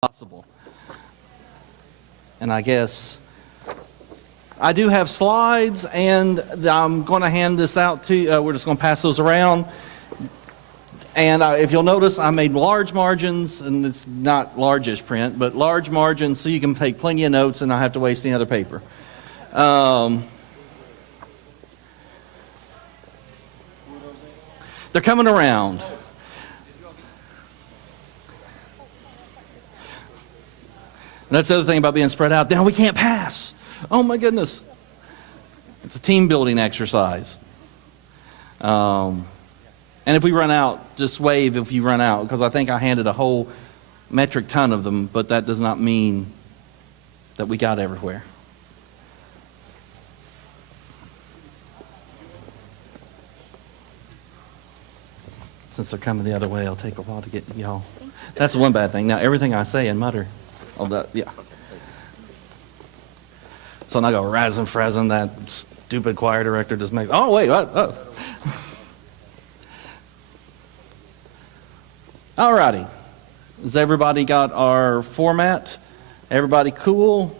possible. And I guess I do have slides, and I'm going to hand this out to you. We're just going to pass those around. And if you'll notice, I made large margins, and it's not largish print, but large margins so you can take plenty of notes and not have to waste any other paper. They're coming around. And that's the other thing about being spread out. Now we can't pass. Oh my goodness. It's a team building exercise. And if we run out, just wave if you run out, because I think I handed a whole metric ton of them, but that does not mean that we got everywhere. Since they're coming the other way, it'll take a while to get y'all. That's the one bad thing. Now everything I say and mutter. Yeah. So now I go razzing frazzing, that stupid choir director just makes, oh wait, what? Oh. Alrighty. Has everybody got our format? Everybody cool?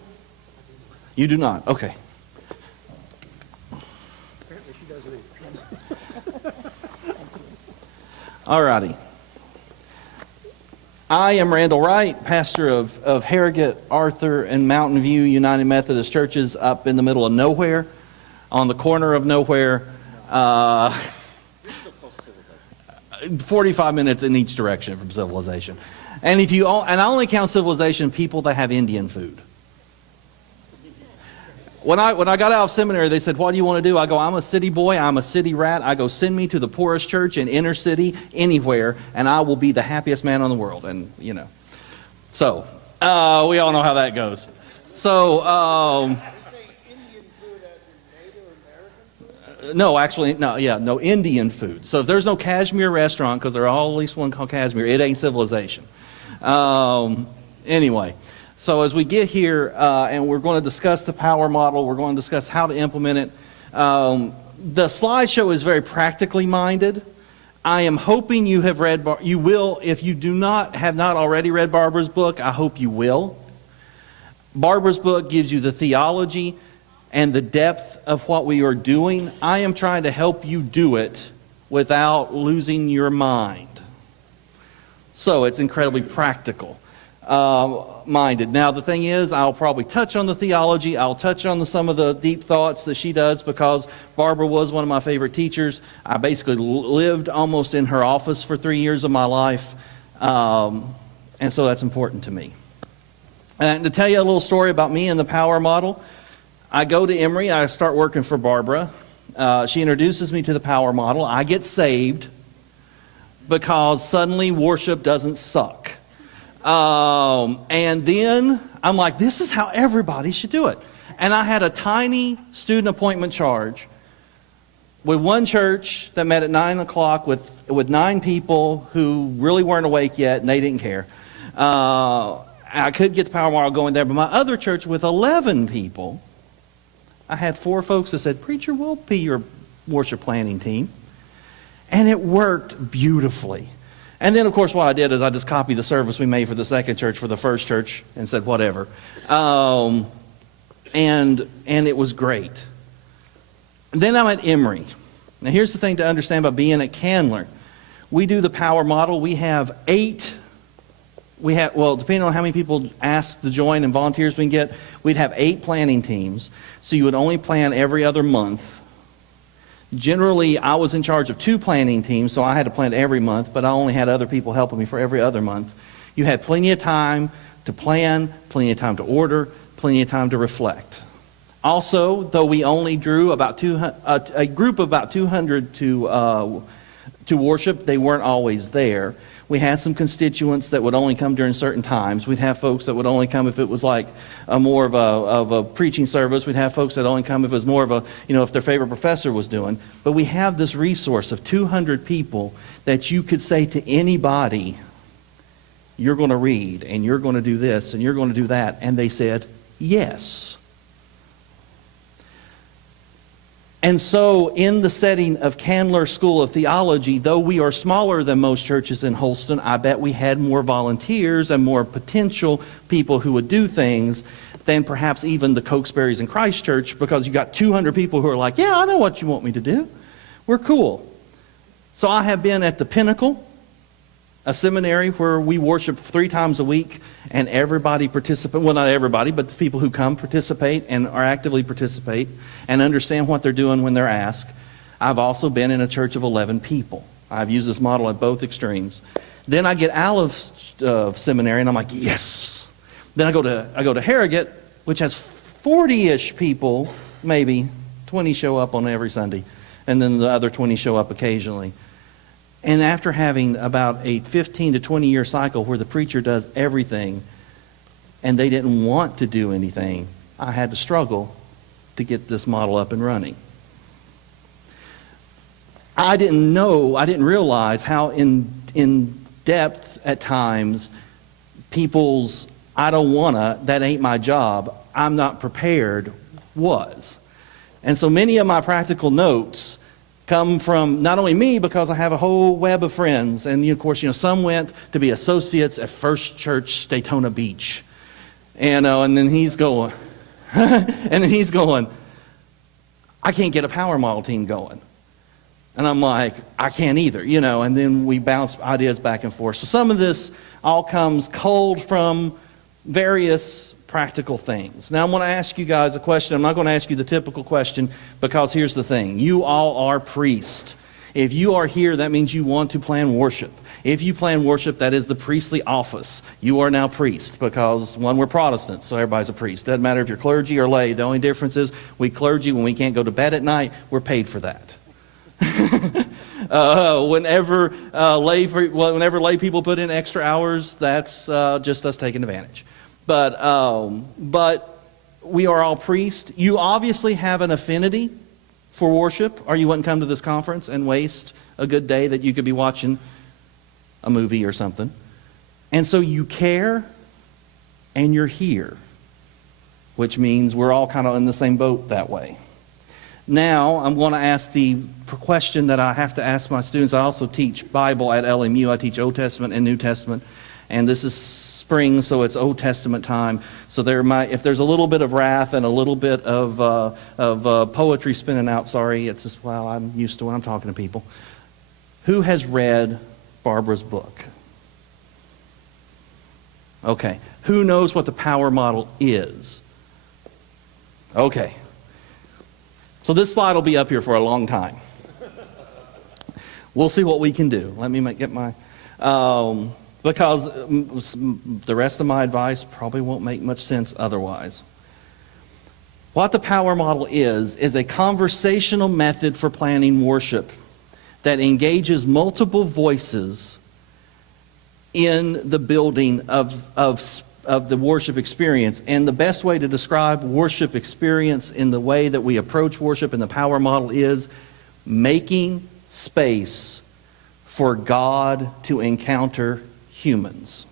You do not. Okay. Apparently she doesn't. Alrighty. I am Randall Wright, pastor of Harrogate, Arthur, and Mountain View United Methodist Churches up in the middle of nowhere, on the corner of nowhere. 45 minutes in each direction from civilization. And I only count civilization people that have Indian food. When I got out of seminary, they said, what do you want to do? I go, I'm a city boy, I'm a city rat. I go, send me to the poorest church in inner city, anywhere, and I will be the happiest man in the world. And, you know. So, we all know how that goes. So, no, Indian food. So if there's no Kashmir restaurant, because there are all at least one called Kashmir, it ain't civilization. Anyway. So as we get here, and we're going to discuss the POWR model, we're going to discuss how to implement it. The slideshow is very practically minded. I am hoping you have read, you will, if you have not already read Barbara's book, I hope you will. Barbara's book gives you the theology and the depth of what we are doing. I am trying to help you do it without losing your mind. So it's incredibly practical. Minded. Now the thing is, I'll probably touch on the theology, I'll touch on some of the deep thoughts that she does, because Barbara was one of my favorite teachers. I basically lived almost in her office for 3 years of my life, and so that's important to me. And to tell you a little story about me and the POWR model, I go to Emory, I start working for Barbara. She introduces me to the POWR model. I get saved because suddenly worship doesn't suck. And then I'm like, this is how everybody should do it. And I had a tiny student appointment charge with one church that met at 9 o'clock with 9 people who really weren't awake yet, and they didn't care. I could get the POWR model going there, but my other church with 11 people, I had 4 folks that said, preacher, we'll be your worship planning team. And it worked beautifully. And then, of course, what I did is I just copied the service we made for the second church for the first church and said whatever. And it was great. And then I'm at Emory. Now, here's the thing to understand about being at Candler. We do the POWR model. We have 8. Depending on how many people ask to join and volunteers we can get, we'd have 8 planning teams. So you would only plan every other month. Generally, I was in charge of 2 planning teams, so I had to plan every month, but I only had other people helping me for every other month. You had plenty of time to plan, plenty of time to order, plenty of time to reflect. Also, though we only drew about a group of about 200 to worship, they weren't always there. We had some constituents that would only come during certain times. We'd have folks that would only come if it was like more of a preaching service. We'd have folks that only come if it was more of a, if their favorite professor was doing. But we have this resource of 200 people that you could say to anybody, you're going to read, and you're going to do this, and you're going to do that. And they said, yes. And so in the setting of Candler School of Theology, though we are smaller than most churches in Holston, I bet we had more volunteers and more potential people who would do things than perhaps even the Cokesbury's and Christchurch, because you got 200 people who are like, yeah, I know what you want me to do. We're cool. So I have been at the Pinnacle, a seminary where we worship 3 times a week, and everybody participates. Well, not everybody, but the people who come participate and are actively participate and understand what they're doing when they're asked. I've also been in a church of 11 people. I've used this model at both extremes. Then I get out of seminary, and I'm like, yes. Then I go to Harrogate, which has 40-ish people, maybe 20 show up on every Sunday, and then the other 20 show up occasionally. And after having about a 15 to 20-year cycle where the preacher does everything and they didn't want to do anything, I had to struggle to get this model up and running. I didn't realize how in depth at times people's "I don't wanna, that ain't my job, I'm not prepared" was. And so many of my practical notes come from not only me, because I have a whole web of friends, and of course, some went to be associates at First Church Daytona Beach, and then he's going, I can't get a POWR model team going, and I'm like, I can't either, and then we bounce ideas back and forth. So some of this all comes cold from various practical things. Now I'm going to ask you guys a question. I'm not going to ask you the typical question, because here's the thing. You all are priests. If you are here, that means you want to plan worship. If you plan worship, that is the priestly office. You are now priest, because we're Protestants, so everybody's a priest. Doesn't matter if you're clergy or lay. The only difference is we clergy, when we can't go to bed at night, we're paid for that. Whenever lay people put in extra hours, that's just us taking advantage. But we are all priests. You obviously have an affinity for worship, or you wouldn't come to this conference and waste a good day that you could be watching a movie or something. And so you care, and you're here, which means we're all kind of in the same boat that way. Now, I'm going to ask the question that I have to ask my students. I also teach Bible at LMU. I teach Old Testament and New Testament, and this is spring, so it's Old Testament time. So if there's a little bit of wrath and a little bit of poetry spinning out, sorry, it's just, well, I'm used to when I'm talking to people. Who has read Barbara's book? Okay. Who knows what the POWR model is? Okay. So this slide will be up here for a long time. We'll see what we can do. Let me get my... because the rest of my advice probably won't make much sense otherwise. What the POWR model is a conversational method for planning worship that engages multiple voices in the building of the worship experience. And the best way to describe worship experience in the way that we approach worship in the POWR model is making space for God to encounter humans.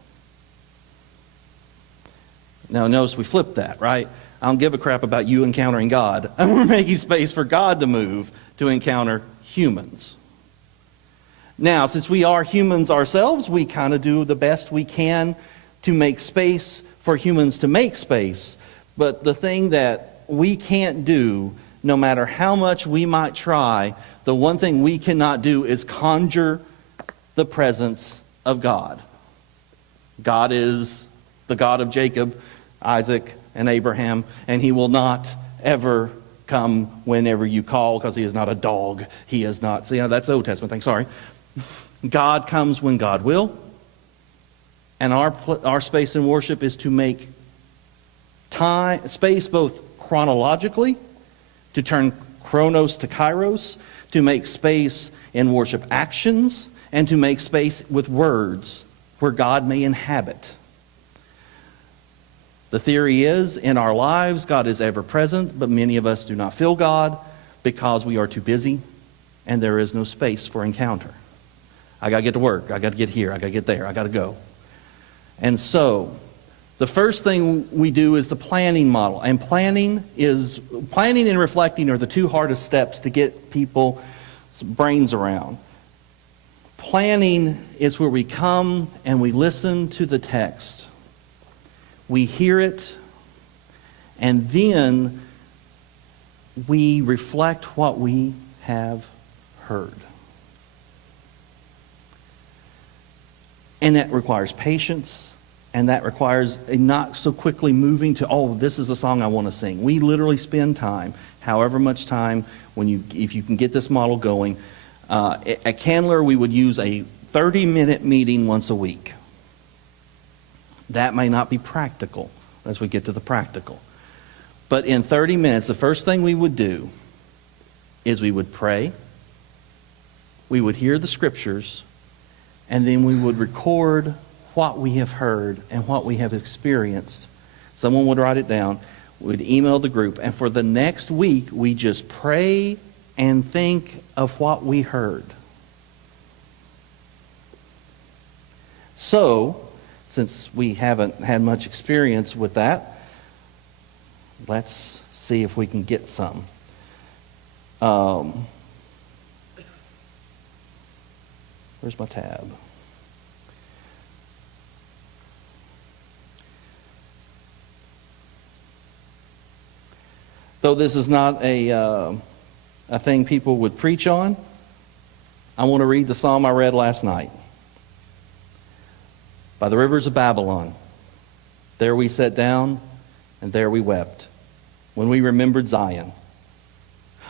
Now notice we flipped that, right? I don't give a crap about you encountering God. And we're making space for God to move to encounter humans. Now, since we are humans ourselves, we kind of do the best we can to make space for humans to make space. But the thing that we can't do, no matter how much we might try, the one thing we cannot do is conjure the presence of God. God is the God of Jacob, Isaac, and Abraham, and he will not ever come whenever you call, because he is not a dog. He is not, see, that's the Old Testament thing, sorry. God comes when God will, and our space in worship is to make space both chronologically, to turn chronos to kairos, to make space in worship actions, and to make space with words where God may inhabit. The theory is, in our lives, God is ever present, but many of us do not feel God because we are too busy and there is no space for encounter. I got to get to work. I got to get here. I got to get there. I got to go. And so, The first thing we do is the planning model. And planning and reflecting are the two hardest steps to get people's brains around. Planning is where we come and we listen to the text. We hear it, and then we reflect what we have heard. And that requires patience, and that requires a not so quickly moving to, oh, this is a song I want to sing. We literally spend time, however much time, if you can get this model going. At Candler, we would use a 30-minute meeting once a week. That may not be practical as we get to the practical. But in 30 minutes, the first thing we would do is we would pray, we would hear the scriptures, and then we would record what we have heard and what we have experienced. Someone would write it down, we'd email the group, and for the next week, we just pray and think of what we heard. So, since we haven't had much experience with that, let's see if we can get some. Where's my tab? Though this is not a thing people would preach on, I want to read the psalm I read last night. By the rivers of Babylon, there we sat down, and there we wept, when we remembered Zion.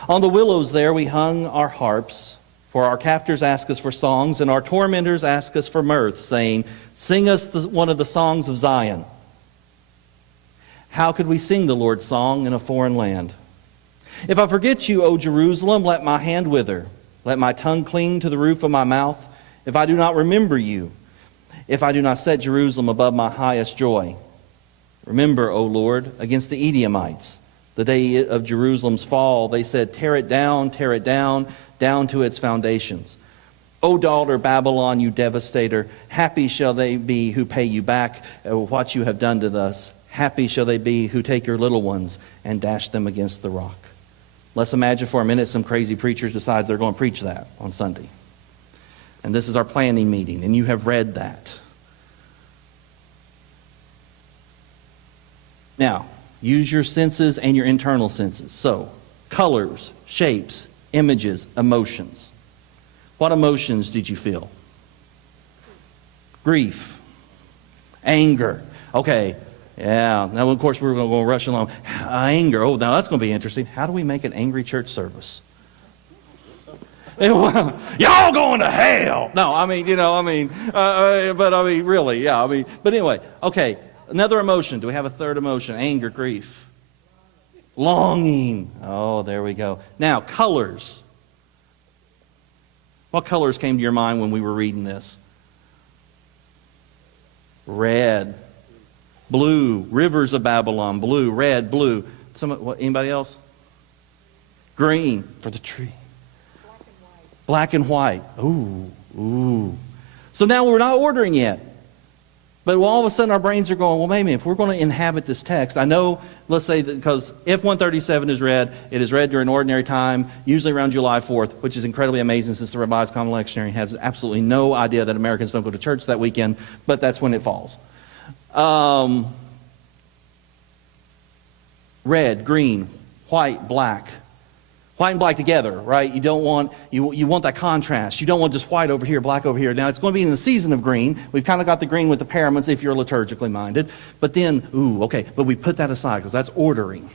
On the willows there we hung our harps, for our captors ask us for songs, and our tormentors ask us for mirth, saying, sing us one of the songs of Zion. How could we sing the Lord's song in a foreign land? If I forget you, O Jerusalem, let my hand wither. Let my tongue cling to the roof of my mouth, if I do not remember you, if I do not set Jerusalem above my highest joy. Remember, O Lord, against the Edomites, the day of Jerusalem's fall, they said, tear it down, down to its foundations. O daughter Babylon, you devastator, happy shall they be who pay you back what you have done to us. Happy shall they be who take your little ones and dash them against the rock. Let's imagine for a minute some crazy preacher decides they're going to preach that on Sunday. And this is our planning meeting, and you have read that. Now, use your senses and your internal senses. So, colors, shapes, images, emotions. What emotions did you feel? Grief, anger. Okay, yeah. Now, of course, we're going to rush along. Anger. Oh, now that's going to be interesting. How do we make an angry church service? Y'all going to hell. No, really, yeah. But anyway, okay. Another emotion. Do we have a third emotion? Anger, grief. Longing. Oh, there we go. Now, colors. What colors came to your mind when we were reading this? Red, blue, rivers of Babylon, blue, red, blue. Anybody else? Green for the tree. Black and white. Ooh. So now we're not ordering yet. But all of a sudden our brains are going, well, maybe if we're going to inhabit this text, I know, let's say that because if 137 is read, it is read during ordinary time, usually around July 4th, which is incredibly amazing since the Revised Common Lectionary has absolutely no idea that Americans don't go to church that weekend, but that's when it falls. Red, green, white, black. White and black together, right? You don't want, you want that contrast. You don't want just white over here, black over here. Now, it's going to be in the season of green. We've kind of got the green with the paraments if you're liturgically minded. But then, but we put that aside because that's ordering.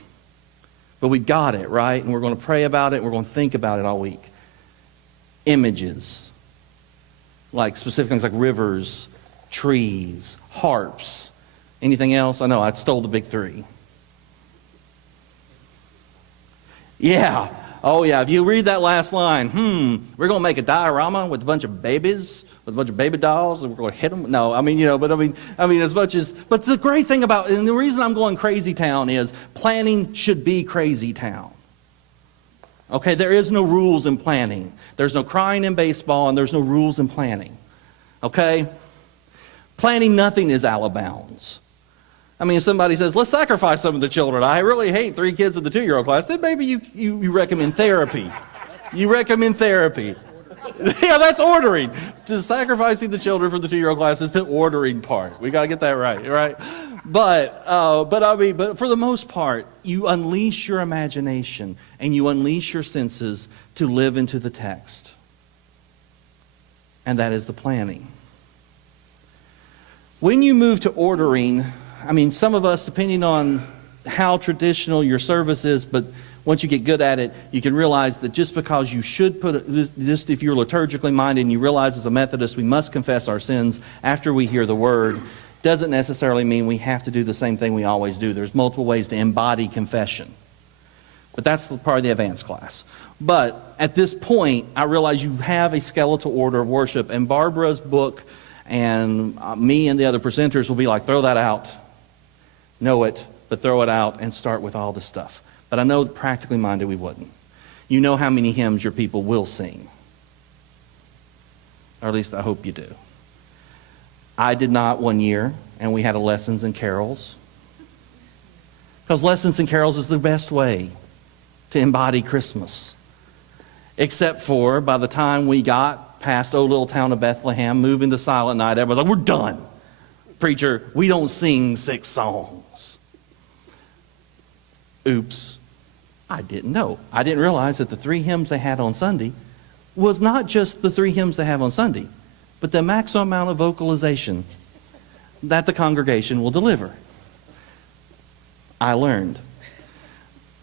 But we got it, right? And we're going to pray about it. And we're going to think about it all week. Images, like specific things like rivers, trees, harps. Anything else? I know, I stole the big three. Yeah. Oh, yeah, if you read that last line, we're going to make a diorama with a bunch of babies, with a bunch of baby dolls, and we're going to hit them. No, as much as, but the great thing about, and the reason I'm going crazy town is planning should be crazy town. Okay, there is no rules in planning. There's no crying in baseball, and there's no rules in planning. Okay? Planning nothing is out of bounds. I mean, if somebody says, let's sacrifice some of the children. I really hate 3 kids in the 2-year-old class. Then maybe you recommend therapy. You recommend therapy. Yeah, that's ordering. Sacrificing the children for the 2-year-old class is the ordering part. We got to get that right? But for the most part, you unleash your imagination and you unleash your senses to live into the text. And that is the planning. When you move to ordering, I mean, some of us, depending on how traditional your service is, but once you get good at it, you can realize that just because you should just if you're liturgically minded and you realize as a Methodist we must confess our sins after we hear the word, doesn't necessarily mean we have to do the same thing we always do. There's multiple ways to embody confession. But that's part of the advanced class. But at this point, I realize you have a skeletal order of worship, and Barbara's book and me and the other presenters will be like, throw that out. Know it, but throw it out and start with all the stuff. But I know practically minded we wouldn't. You know how many hymns your people will sing. Or at least I hope you do. I did not one year, and we had a lessons and carols. Because lessons and carols is the best way to embody Christmas. Except for by the time we got past Oh Little Town of Bethlehem, moving to Silent Night, everybody's like, we're done. Preacher, we don't sing 6 songs. Oops. I didn't know. I didn't realize that the 3 hymns they had on Sunday was not just the 3 hymns they have on Sunday, but the maximum amount of vocalization that the congregation will deliver. I learned.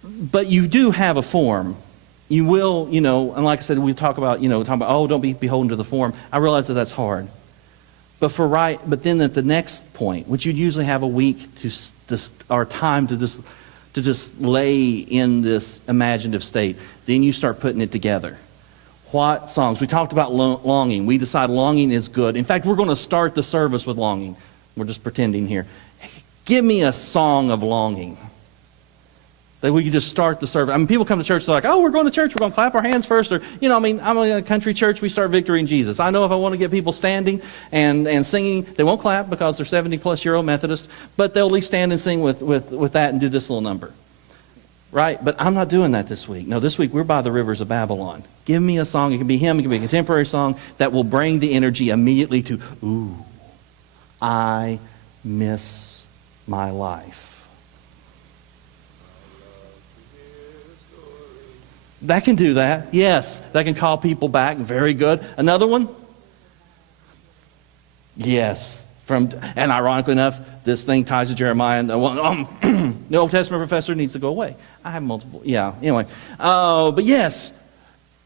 But you do have a form. You will, and like I said, we talk about, oh, don't be beholden to the form. I realize that that's hard. But then at the next point, which you'd usually have a week or time to just lay in this imaginative state, then you start putting it together. What songs? We talked about longing. We decided longing is good. In fact, we're going to start the service with longing. We're just pretending here. Give me a song of longing. That we could just start the service. I mean, people come to church, they're like, oh, we're going to church, we're going to clap our hands first. Or, I'm in a country church, we start Victory in Jesus. I know if I want to get people standing and singing, they won't clap because they're 70-plus-year-old Methodists, but they'll at least stand and sing with that and do this little number. Right? But I'm not doing that this week. No, this week we're by the rivers of Babylon. Give me a song. It can be hymn, it can be a contemporary song that will bring the energy immediately to, ooh, I miss my life. That can do that. Yes, that can call people back. Very good. Another one? Yes. And ironically enough, this thing ties to Jeremiah. The Old Testament professor needs to go away. I have multiple. Yeah, anyway. But yes,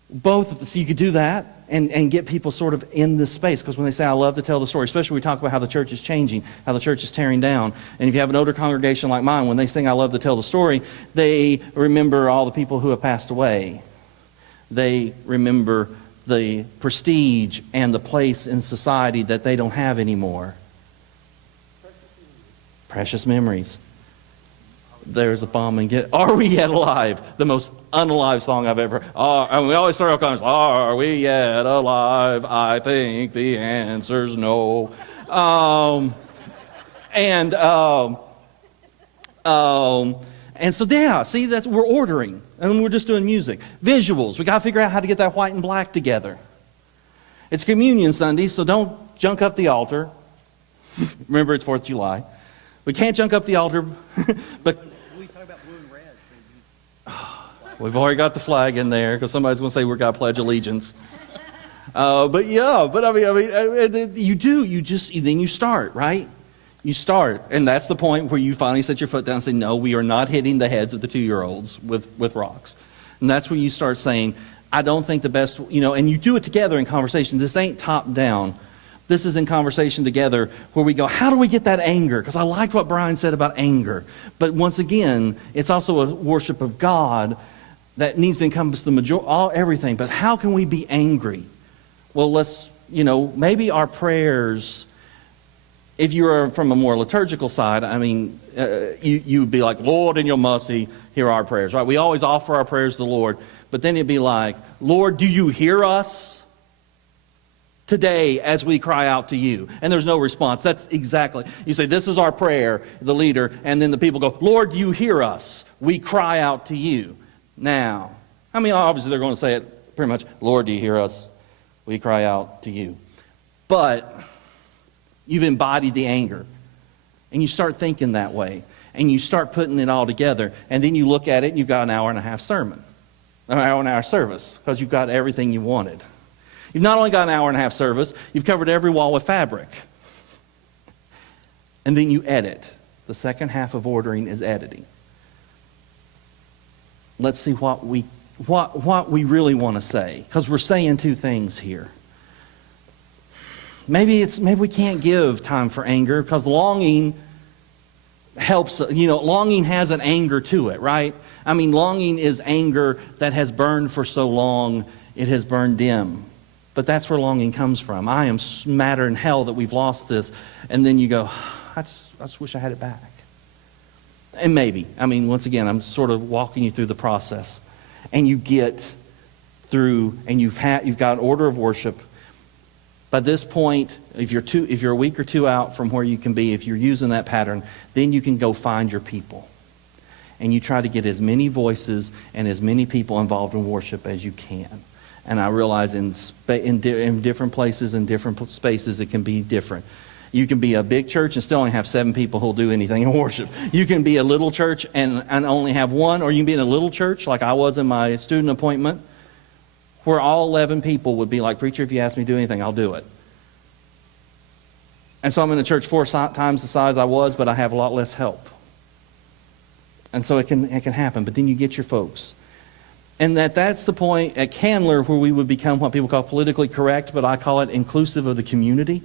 both. So you could do that and get people sort of in this space. Because when they say, I love to tell the story, especially when we talk about how the church is changing, how the church is tearing down. And if you have an older congregation like mine, when they sing, I love to tell the story, they remember all the people who have passed away. They remember the prestige and the place in society that they don't have anymore. Precious memories. There's a bomb and get. Are we yet alive? The most unalive song I've ever. And we always start our comments. Are we yet alive? I think the answer's no. And so yeah, see that's we're ordering, and we're just doing music, visuals. We got to figure out how to get that white and black together. It's Communion Sunday, so don't junk up the altar. Remember, it's 4th of July. We can't junk up the altar, but we talk about blue and red. So we've already got the flag in there because somebody's going to say we're going to pledge allegiance. But I mean, you do. Then you start, right? You start, and that's the point where you finally set your foot down and say, no, we are not hitting the heads of the 2-year-olds with rocks. And that's where you start saying, I don't think the best, and you do it together in conversation. This ain't top down. This is in conversation together where we go, how do we get that anger? Because I liked what Brian said about anger. But once again, it's also a worship of God that needs to encompass everything. But how can we be angry? Well, let's, maybe our prayers, if you're from a more liturgical side, I mean, you'd be like, Lord, in your mercy, hear our prayers, right? We always offer our prayers to the Lord. But then it'd be like, Lord, do you hear us? today as we cry out to you. And there's no response. That's exactly, you say, this is our prayer, the leader, and then the people go, Lord, you hear us. We cry out to you. Now, I mean, obviously they're going to say it pretty much, Lord, do you hear us? We cry out to you. But you've embodied the anger. And you start thinking that way. And you start putting it all together. And then you look at it and you've got an hour and a half sermon. An hour and a half service. Because you've got everything you wanted. You've not only got an hour and a half service, you've covered every wall with fabric. And then you edit. The second half of ordering is editing. Let's see what we really want to say. Because we're saying two things here. Maybe we can't give time for anger because longing helps, longing has an anger to it, right? I mean, longing is anger that has burned for so long, it has burned dim. But that's where longing comes from. I am madder in hell that we've lost this. And then you go, I just wish I had it back. And maybe, once again, I'm sort of walking you through the process. And you get through, and you've got an order of worship. By this point, if you're a week or two out from where you can be, if you're using that pattern, then you can go find your people. And you try to get as many voices and as many people involved in worship as you can. And I realize in different places and different spaces it can be different. You can be a big church and still only have 7 people who'll do anything in worship. You can be a little church and only have 1, or you can be in a little church like I was in my student appointment, where all 11 people would be like, preacher, if you ask me to do anything, I'll do it. And so I'm in a church 4 times the size I was, but I have a lot less help. And so it can happen, but then you get your folks. And that's the point at Candler where we would become what people call politically correct, but I call it inclusive of the community.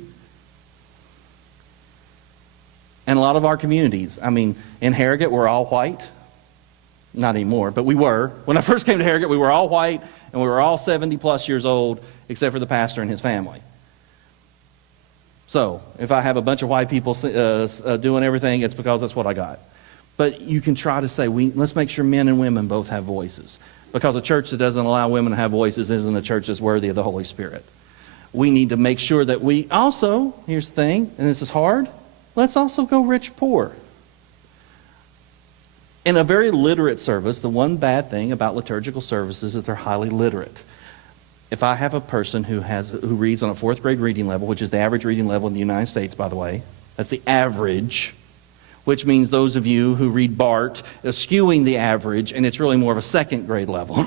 And a lot of our communities, in Harrogate, we're all white. Not anymore, but we were. When I first came to Harrogate, we were all white, and we were all 70 plus years old, except for the pastor and his family. So, if I have a bunch of white people doing everything, it's because that's what I got. But you can try to say, let's make sure men and women both have voices. Because a church that doesn't allow women to have voices isn't a church that's worthy of the Holy Spirit. We need to make sure that we also, here's the thing, and this is hard, let's also go rich-poor. In a very literate service, the one bad thing about liturgical services is that they're highly literate. If I have a person who reads on a 4th grade reading level, which is the average reading level in the United States, by the way, that's the average, which means those of you who read Bart are skewing the average, and it's really more of a 2nd grade level.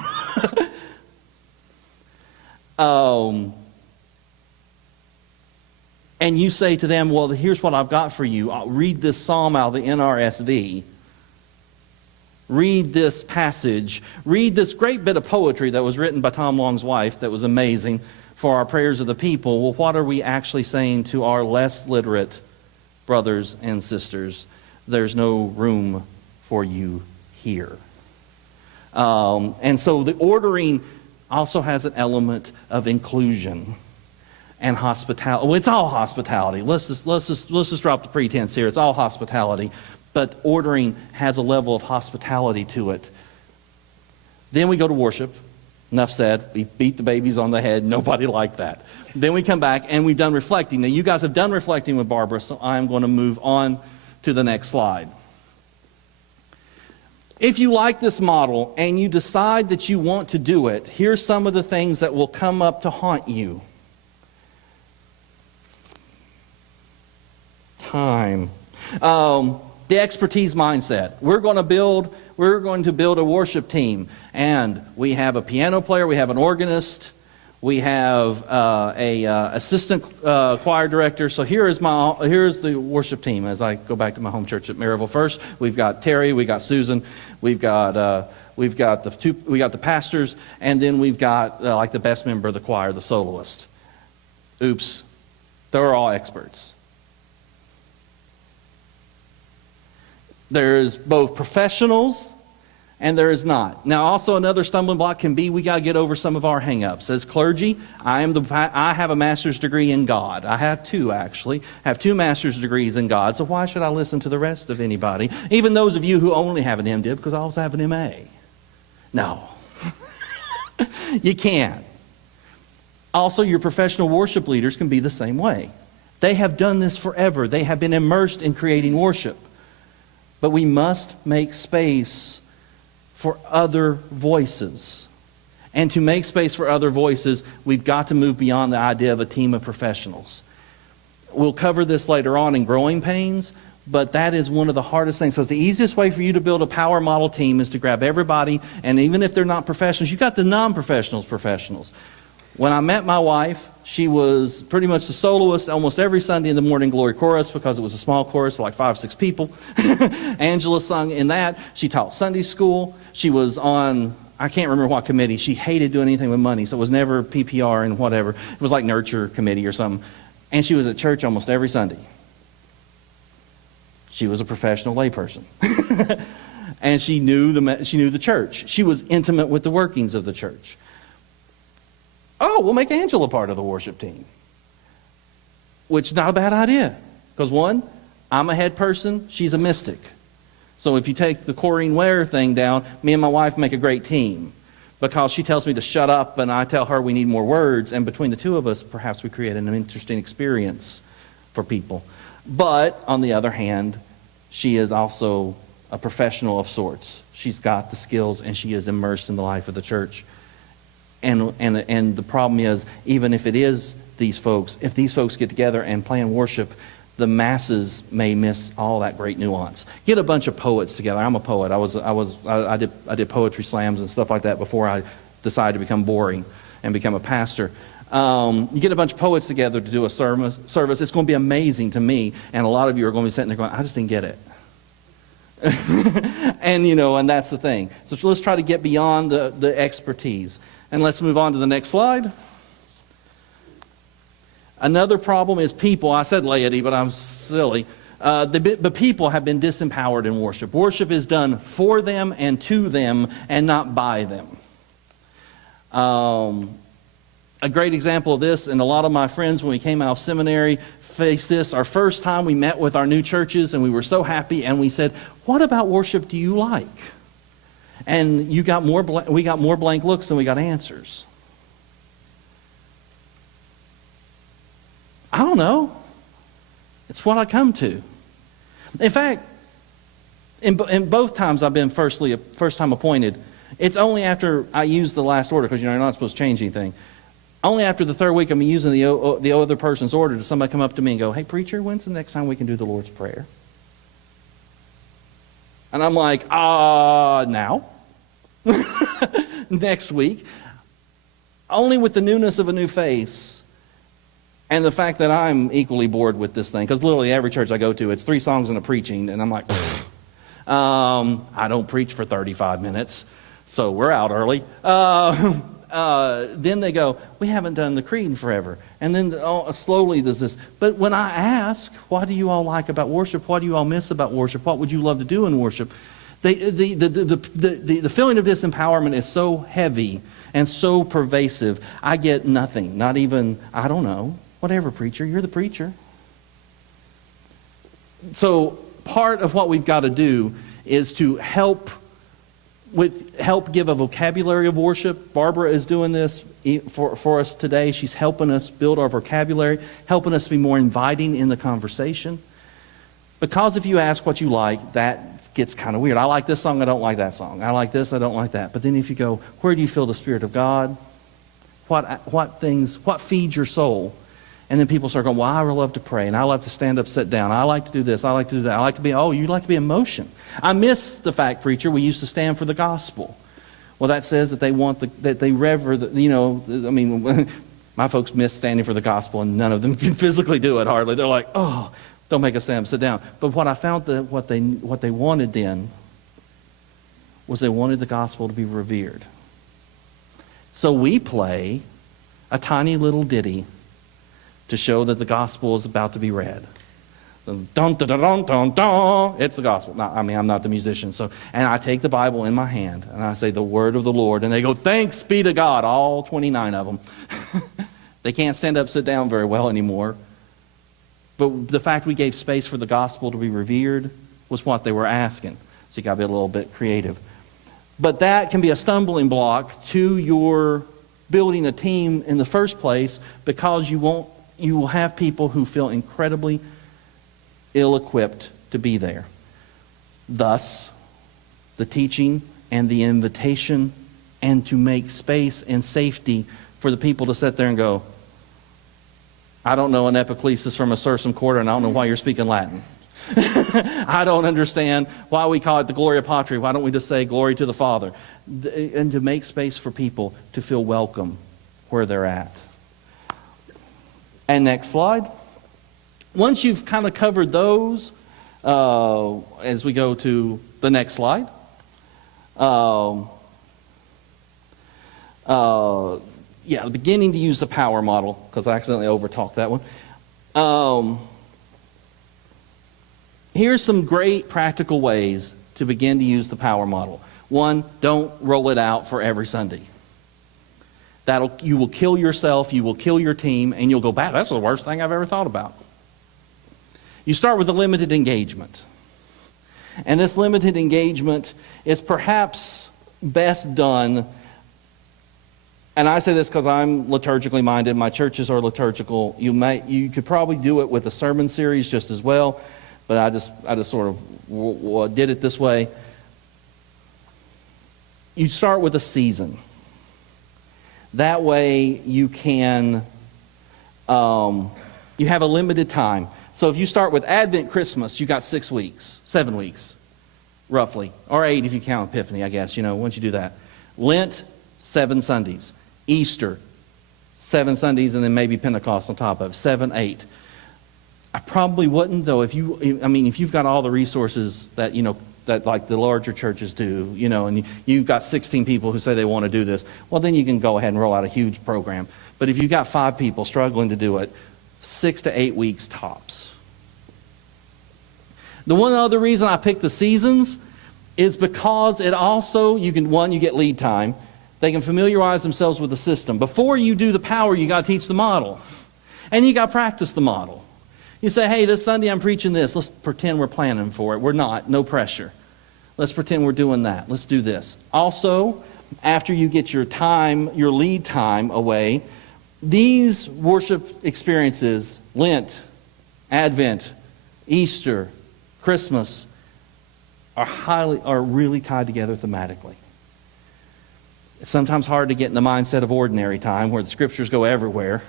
And you say to them, well, here's what I've got for you. I'll read this psalm out of the NRSV. Read this passage. Read this great bit of poetry that was written by Tom Long's wife that was amazing for our prayers of the people. Well, what are we actually saying to our less literate brothers and sisters? There's no room for you here. And so the ordering also has an element of inclusion and hospitality. Well, it's all hospitality. Let's just drop the pretense here. It's all hospitality. But ordering has a level of hospitality to it. Then we go to worship. Enough said. We beat the babies on the head. Nobody liked that. Then we come back and we've done reflecting. Now, you guys have done reflecting with Barbara, so I'm going to move on to the next slide. If you like this model and you decide that you want to do it, here's some of the things that will come up to haunt you. Time. The expertise mindset. We're going to build a worship team, and we have a piano player, we have an organist, we have a assistant choir director. So here's the worship team as I go back to my home church at Maryville. First, we've got Terry, we got Susan, we've got the pastors, and then we've got like the best member of the choir, the soloist. Oops, they're all experts. There's both professionals and there is not. Now, also another stumbling block can be we got to get over some of our hang-ups. As clergy, I have a master's degree in God. I have 2, actually. I have 2 master's degrees in God, so why should I listen to the rest of anybody? Even those of you who only have an MDiv, because I also have an MA. No. You can't. Also, your professional worship leaders can be the same way. They have done this forever. They have been immersed in creating worship. But we must make space for other voices. And to make space for other voices, we've got to move beyond the idea of a team of professionals. We'll cover this later on in Growing Pains, but that is one of the hardest things. So the easiest way for you to build a power model team is to grab everybody, and even if they're not professionals, you've got the non-professionals professionals. When I met my wife, she was pretty much the soloist almost every Sunday in the morning glory chorus because it was a small chorus, like 5 or 6 people. Angela sung in that. She taught Sunday school. She was on, I can't remember what committee. She hated doing anything with money, so it was never PPR and whatever. It was like nurture committee or something. And she was at church almost every Sunday. She was a professional layperson. And she knew the church. She was intimate with the workings of the church. Oh, we'll make Angela part of the worship team. Which is not a bad idea. Because one, I'm a head person, she's a mystic. So if you take the Corrine Ware thing down, me and my wife make a great team. Because she tells me to shut up and I tell her we need more words. And between the two of us, perhaps we create an interesting experience for people. But on the other hand, she is also a professional of sorts. She's got the skills and she is immersed in the life of the church. And the problem is, even if it is these folks, if these folks get together and plan worship, the masses may miss all that great nuance. Get a bunch of poets together. I'm a poet. I did poetry slams and stuff like that before I decided to become boring and become a pastor. You get a bunch of poets together to do a service. It's going to be amazing to me, and a lot of you are going to be sitting there going, I just didn't get it. and that's the thing. So let's try to get beyond the expertise. And let's move on to the next slide. Another problem is people. I said laity, but I'm silly. The people have been disempowered in worship. Worship is done for them and to them and not by them. A great example of this, and a lot of my friends when we came out of seminary faced this. Our first time we met with our new churches and we were so happy and we said, what about worship do you like? And we got more blank looks than we got answers. I don't know. It's what I come to. In fact, in both times I've been first time appointed, it's only after I use the last order, because you're not supposed to change anything. Only after the third week I'm using the other person's order does somebody come up to me and go, hey preacher, when's the next time we can do the Lord's Prayer? And I'm like, now? Next week. Only with the newness of a new face and the fact that I'm equally bored with this thing. Because literally every church I go to, it's 3 songs and a preaching. And I'm like, I don't preach for 35 minutes. So we're out early. Then they go, we haven't done the creed in forever. And then slowly there's this. But when I ask, what do you all like about worship? What do you all miss about worship? What would you love to do in worship? The feeling of disempowerment is so heavy and so pervasive. I get nothing. Not even, I don't know. Whatever, preacher. You're the preacher. So part of what we've got to do is to help give a vocabulary of worship. Barbara is doing this for us today. She's helping us build our vocabulary, helping us be more inviting in the conversation. Because if you ask what you like, that gets kind of weird. I like this song, I don't like that song. I like this, I don't like that. But then if you go, where do you feel the Spirit of God? What feeds your soul? And then people start going, well, I love to pray, and I love to stand up, sit down. I like to do this, I like to do that. I like to be, you like to be in motion. I miss the fact, preacher, we used to stand for the gospel. Well, that says that they rever, my folks miss standing for the gospel, and none of them can physically do it hardly. They're like, don't make us stand up, sit down. But what I found that what they wanted then was they wanted the gospel to be revered. So we play a tiny little ditty to show that the gospel is about to be read. Dun, dun, dun, dun, dun, dun. It's the gospel. I'm not the musician. And I take the Bible in my hand and I say the word of the Lord, and they go, thanks be to God, all 29 of them. They can't stand up, sit down very well anymore. But the fact we gave space for the gospel to be revered was what they were asking. So you got to be a little bit creative. But that can be a stumbling block to your building a team in the first place, because you will have people who feel incredibly ill-equipped to be there. Thus, the teaching and the invitation, and to make space and safety for the people to sit there and go, I don't know an epiclesis from a sursum corda, and I don't know why you're speaking Latin. I don't understand why we call it the Gloria Patri. Why don't we just say glory to the Father? And to make space for people to feel welcome where they're at. And next slide. Once you've kind of covered those, as we go to the next slide, beginning to use the POWR model, because I accidentally overtalked that one. Here's some great practical ways to begin to use the POWR model. One, don't roll it out for every Sunday. You will kill yourself, you will kill your team, and you'll go back. That's the worst thing I've ever thought about. You start with a limited engagement. And this limited engagement is perhaps best done, and I say this because I'm liturgically minded, my churches are liturgical. You could probably do it with a sermon series just as well, but I just sort of did it this way. You start with a season. That way you can, you have a limited time. So if you start with Advent, Christmas, you got 6 weeks, 7 weeks, roughly. Or 8 if you count Epiphany, I guess, once you do that. Lent, 7 Sundays. Easter, 7 Sundays, and then maybe Pentecost on top of it, 7, 8. I probably wouldn't, though, if you've got all the resources that, that like the larger churches do, and you've got 16 people who say they want to do this, well, then you can go ahead and roll out a huge program. But if you've got 5 people struggling to do it, 6 to 8 weeks tops. The one other reason I picked the seasons is because it also, you get lead time. They can familiarize themselves with the system. Before you do the POWR, you got to teach the model. And you got to practice the model. You say, hey, this Sunday I'm preaching this. Let's pretend we're planning for it. We're not. No pressure. Let's pretend we're doing that. Let's do this. Also, after you get your lead time away, these worship experiences, Lent, Advent, Easter, Christmas, are really tied together thematically. It's sometimes hard to get in the mindset of ordinary time where the scriptures go everywhere.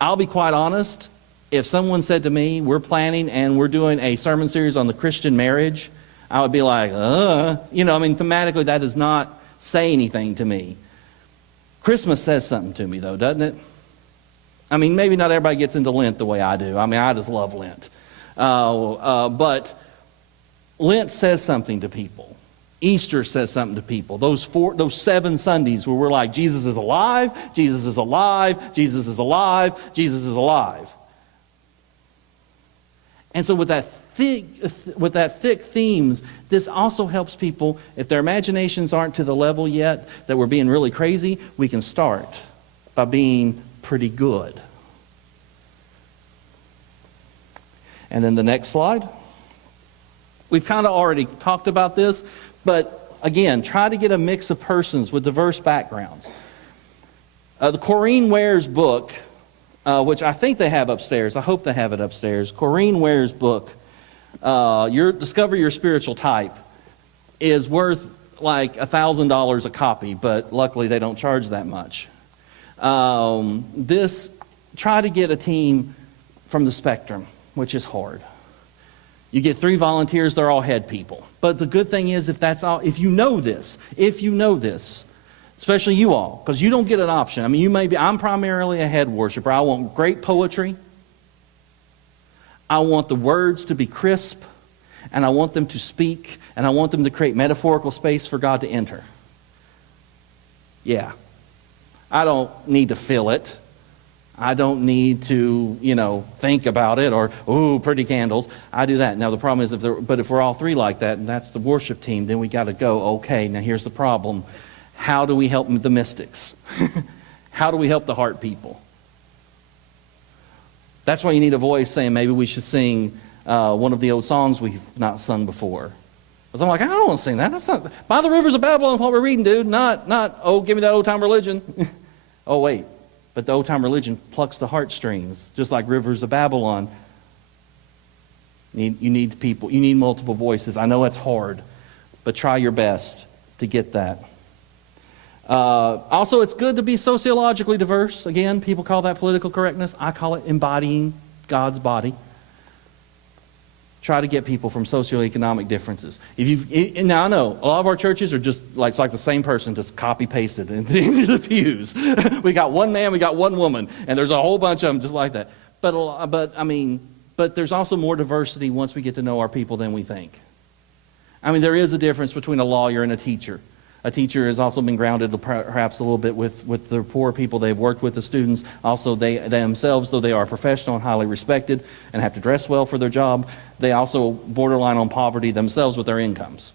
I'll be quite honest, if someone said to me, we're planning and we're doing a sermon series on the Christian marriage, I would be like, thematically that does not say anything to me. Christmas says something to me though, doesn't it? Maybe not everybody gets into Lent the way I do. I just love Lent. But Lent says something to people. Easter says something to people. Those 7 Sundays where we're like, Jesus is alive, Jesus is alive, Jesus is alive, Jesus is alive. And so with that thick themes, this also helps people, if their imaginations aren't to the level yet that we're being really crazy, we can start by being pretty good. And then the next slide. We've kind of already talked about this, but again, try to get a mix of persons with diverse backgrounds. The Corrine Ware's book, which I think they have upstairs, I hope they have it upstairs, Corrine Ware's book, Discover Your Spiritual Type, is worth like $1,000 a copy, but luckily they don't charge that much. Try to get a team from the spectrum, which is hard. You get 3 volunteers, they're all head people. But the good thing is, if you know this, especially you all, because you don't get an option. I'm primarily a head worshiper. I want great poetry. I want the words to be crisp, and I want them to speak, and I want them to create metaphorical space for God to enter. Yeah. I don't need to fill it. I don't need to, think about it or, ooh, pretty candles. I do that. Now, the problem is, if we're all 3 like that, and that's the worship team, then we got to go, okay, now here's the problem. How do we help the mystics? How do we help the heart people? That's why you need a voice saying, maybe we should sing one of the old songs we've not sung before. Because I'm like, I don't want to sing that. That's not, By the Rivers of Babylon, what we're reading, dude. Not, oh, give me that old-time religion. Oh, wait, but the old-time religion plucks the heartstrings, just like rivers of Babylon. You need people. You need multiple voices. I know it's hard, but try your best to get that. Also, it's good to be sociologically diverse. Again, people call that political correctness. I call it embodying God's body. Try to get people from socioeconomic differences. Now I know a lot of our churches are just like it's like the same person just copy pasted into the pews. We got one man, we got one woman, and there's a whole bunch of them just like that. But there's also more diversity once we get to know our people than we think. I mean, there is a difference between a lawyer and a teacher. A teacher has also been grounded perhaps a little bit with the poor people they've worked with, the students. Also, they themselves, though they are professional and highly respected and have to dress well for their job, they also borderline on poverty themselves with their incomes.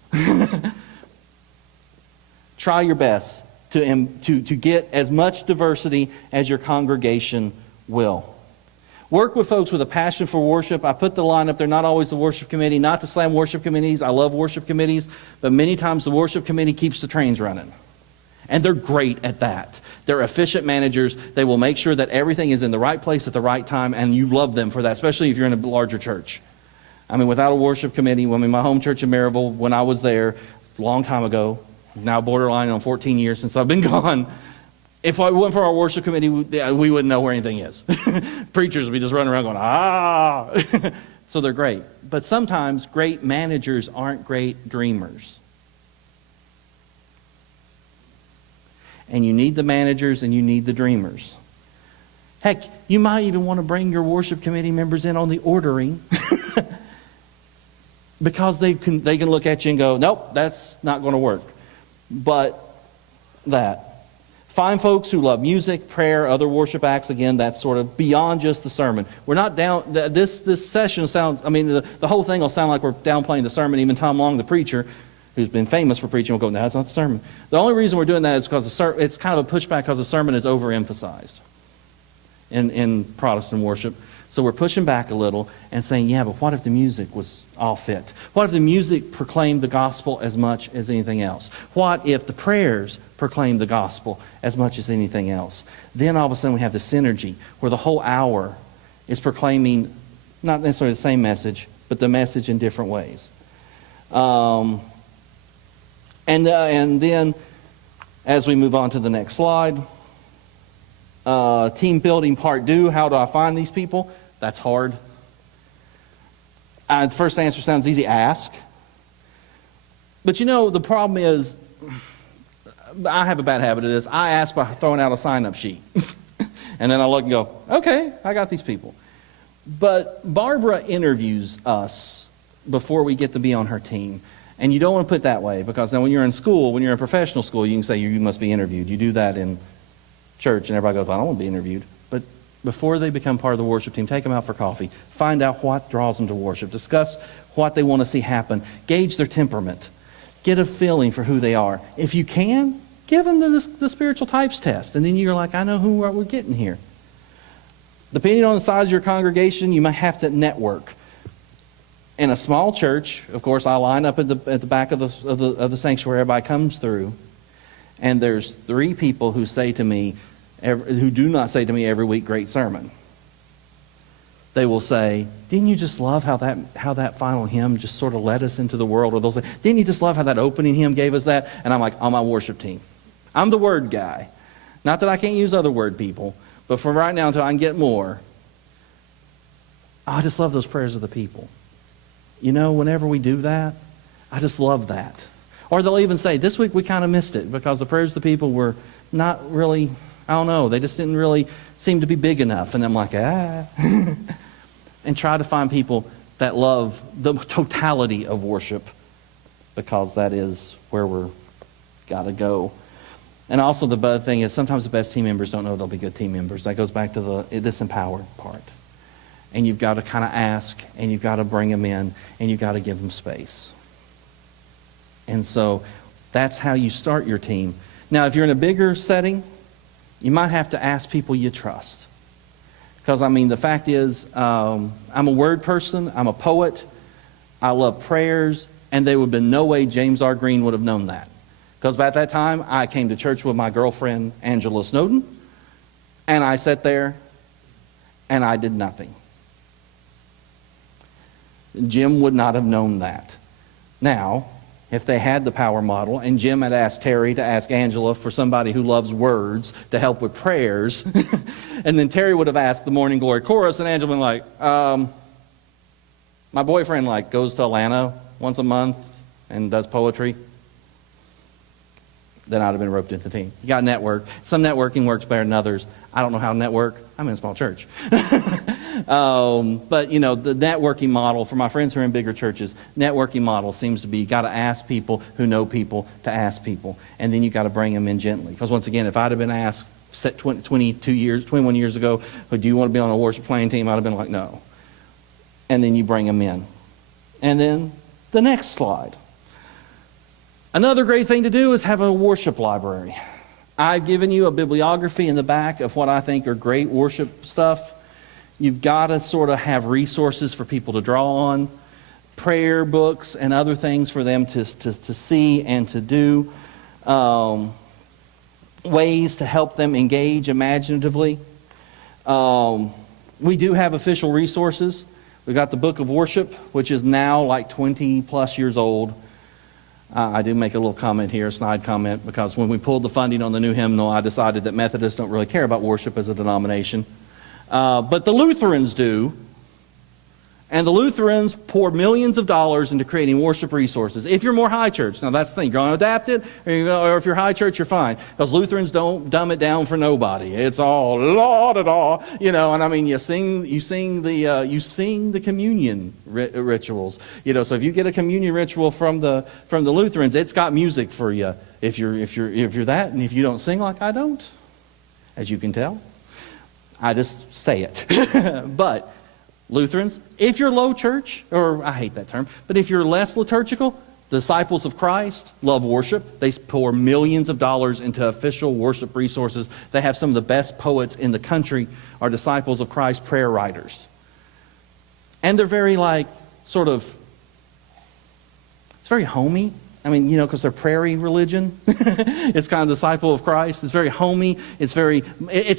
Try your best to get as much diversity as your congregation will. Work with folks with a passion for worship. I put the line up there, not always the worship committee, not to slam worship committees. I love worship committees, but many times the worship committee keeps the trains running. And they're great at that. They're efficient managers. They will make sure that everything is in the right place at the right time, and you love them for that, especially if you're in a larger church. I mean, without a worship committee, my home church in Maryville, when I was there, a long time ago, now borderline on 14 years since I've been gone, if I went for our worship committee, we wouldn't know where anything is. Preachers would be just running around going, ah. So they're great. But sometimes great managers aren't great dreamers. And you need the managers and you need the dreamers. Heck, you might even want to bring your worship committee members in on the ordering because they can look at you and go, nope, that's not going to work. But that. Find folks who love music, prayer, other worship acts. Again, that's sort of beyond just the sermon. We're not down, this session sounds, the whole thing will sound like we're downplaying the sermon. Even Tom Long, the preacher, who's been famous for preaching, will go, no, that's not the sermon. The only reason we're doing that is because it's kind of a pushback because the sermon is overemphasized in Protestant worship. So we're pushing back a little and saying, yeah, but what if the music was all fit? What if the music proclaimed the gospel as much as anything else? What if the prayers proclaimed the gospel as much as anything else? Then all of a sudden we have the synergy where the whole hour is proclaiming not necessarily the same message, but the message in different ways. And then as we move on to the next slide, team building part 2, how do I find these people? That's hard. The first answer sounds easy, ask. But the problem is, I have a bad habit of this. I ask by throwing out a sign-up sheet. And then I look and go, okay, I got these people. But Barbara interviews us before we get to be on her team. And you don't want to put it that way, because then when you're in school, when you're in professional school, you can say you must be interviewed. You do that in church, and everybody goes, I don't want to be interviewed. But before they become part of the worship team, take them out for coffee. Find out what draws them to worship. Discuss what they want to see happen. Gauge their temperament. Get a feeling for who they are. If you can, give them the spiritual types test. And then you're like, I know who we're getting here. Depending on the size of your congregation, you might have to network. In a small church, of course, I line up at the back of the sanctuary. Everybody comes through. And there's 3 people who say to me, who do not say to me every week, great sermon. They will say, didn't you just love how that final hymn just sort of led us into the world? Or they'll say, didn't you just love how that opening hymn gave us that? And I'm like, on my worship team. I'm the word guy. Not that I can't use other word people, but for right now until I can get more, I just love those prayers of the people. Whenever we do that, I just love that. Or they'll even say, this week we kind of missed it because the prayers of the people were not really, I don't know, they just didn't really seem to be big enough. And I'm like, And try to find people that love the totality of worship, because that is where we're got to go. And also the bad thing is sometimes the best team members don't know they'll be good team members. That goes back to this empowered part. And you've got to kind of ask, and you've got to bring them in, and you've got to give them space. And so that's how you start your team. Now, if you're in a bigger setting, you might have to ask people you trust. Because, the fact is, I'm a word person, I'm a poet, I love prayers, and there would have been no way James R. Green would have known that. Because by that time, I came to church with my girlfriend, Angela Snowden. And I sat there and I did nothing. Jim would not have known that. Now, if they had the POWR model and Jim had asked Terry to ask Angela for somebody who loves words to help with prayers, and then Terry would have asked the Morning Glory Chorus, and Angela would have been like, my boyfriend goes to Atlanta once a month and does poetry, then I'd have been roped into the team. You got to network. Some networking works better than others. I don't know how to network. I'm in a small church. But, the networking model, for my friends who are in bigger churches, networking model seems to be you got to ask people who know people to ask people. And then you got to bring them in gently. Because once again, if I'd have been asked 21 years ago, do you want to be on a worship playing team? I'd have been like, no. And then you bring them in. And then the next slide. Another great thing to do is have a worship library. I've given you a bibliography in the back of what I think are great worship stuff. You've got to sort of have resources for people to draw on, prayer books and other things for them to see and to do, ways to help them engage imaginatively. We do have official resources. We've got the Book of Worship, which is now like 20 plus years old. I do make a little comment here, a snide comment, because when we pulled the funding on the new hymnal, I decided that Methodists don't really care about worship as a denomination. But the Lutherans do. And the Lutherans pour millions of dollars into creating worship resources. If you're more high church, now that's the thing, you're going to adapt it, or if you're high church, you're fine. Because Lutherans don't dumb it down for nobody. It's all la-da-da, and I mean, you sing the communion rituals. So if you get a communion ritual from the Lutherans, it's got music for you. If you're that, and if you don't sing like I don't, as you can tell, I just say it. But Lutherans, if you're low church, or I hate that term, but if you're less liturgical, disciples of Christ love worship. They pour millions of dollars into official worship resources. They have some of the best poets in the country are disciples of Christ prayer writers. And they're very it's very homey. I mean, because they're prairie religion. It's kind of disciple of Christ. It's very homey. It's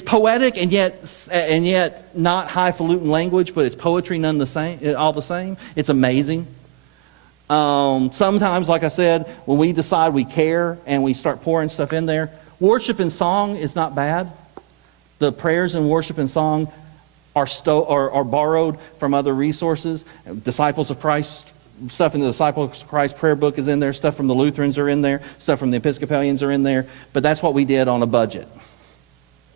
poetic and yet not highfalutin language, but it's poetry all the same. It's amazing. Sometimes, like I said, when we decide we care and we start pouring stuff in there, worship and song is not bad. The prayers in worship and song are borrowed from other resources. Disciples of Christ. Stuff in the Disciples of Christ prayer book is in there. Stuff from the Lutherans are in there. Stuff from the Episcopalians are in there. But that's what we did on a budget.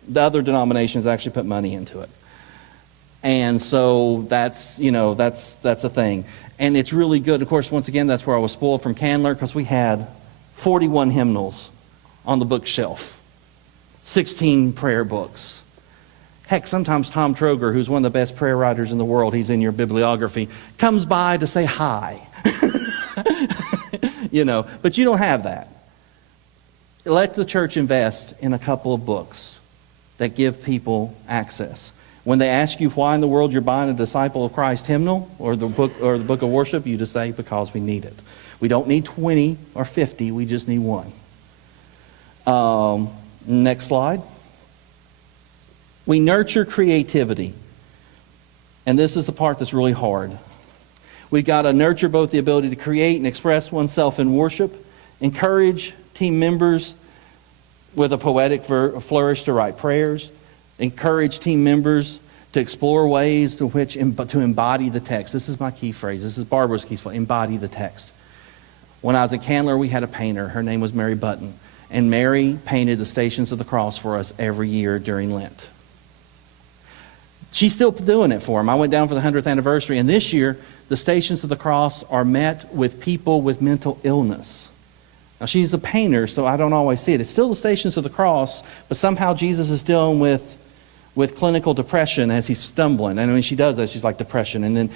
The other denominations actually put money into it. And so that's a thing. And it's really good. Of course, once again, that's where I was spoiled from Candler, because we had 41 hymnals on the bookshelf. 16 prayer books. Heck, sometimes Tom Troger, who's one of the best prayer writers in the world, he's in your bibliography, comes by to say hi. But you don't have that. Let the church invest in a couple of books that give people access. When they ask you why in the world you're buying a Disciple of Christ hymnal or the book of worship, you just say, because we need it. We don't need 20 or 50, we just need one. Next slide. We nurture creativity. And this is the part that's really hard. We've got to nurture both the ability to create and express oneself in worship, encourage team members with a poetic flourish to write prayers, encourage team members to explore ways to embody the text. This is my key phrase. This is Barbara's key phrase, embody the text. When I was at Candler, we had a painter. Her name was Mary Button. And Mary painted the Stations of the Cross for us every year during Lent. She's still doing it for them. I went down for the 100th anniversary, and this year, the Stations of the Cross are met with people with mental illness. Now, she's a painter, so I don't always see it. It's still the Stations of the Cross, but somehow Jesus is dealing with clinical depression as he's stumbling. And when she does that, she's like depression. And then,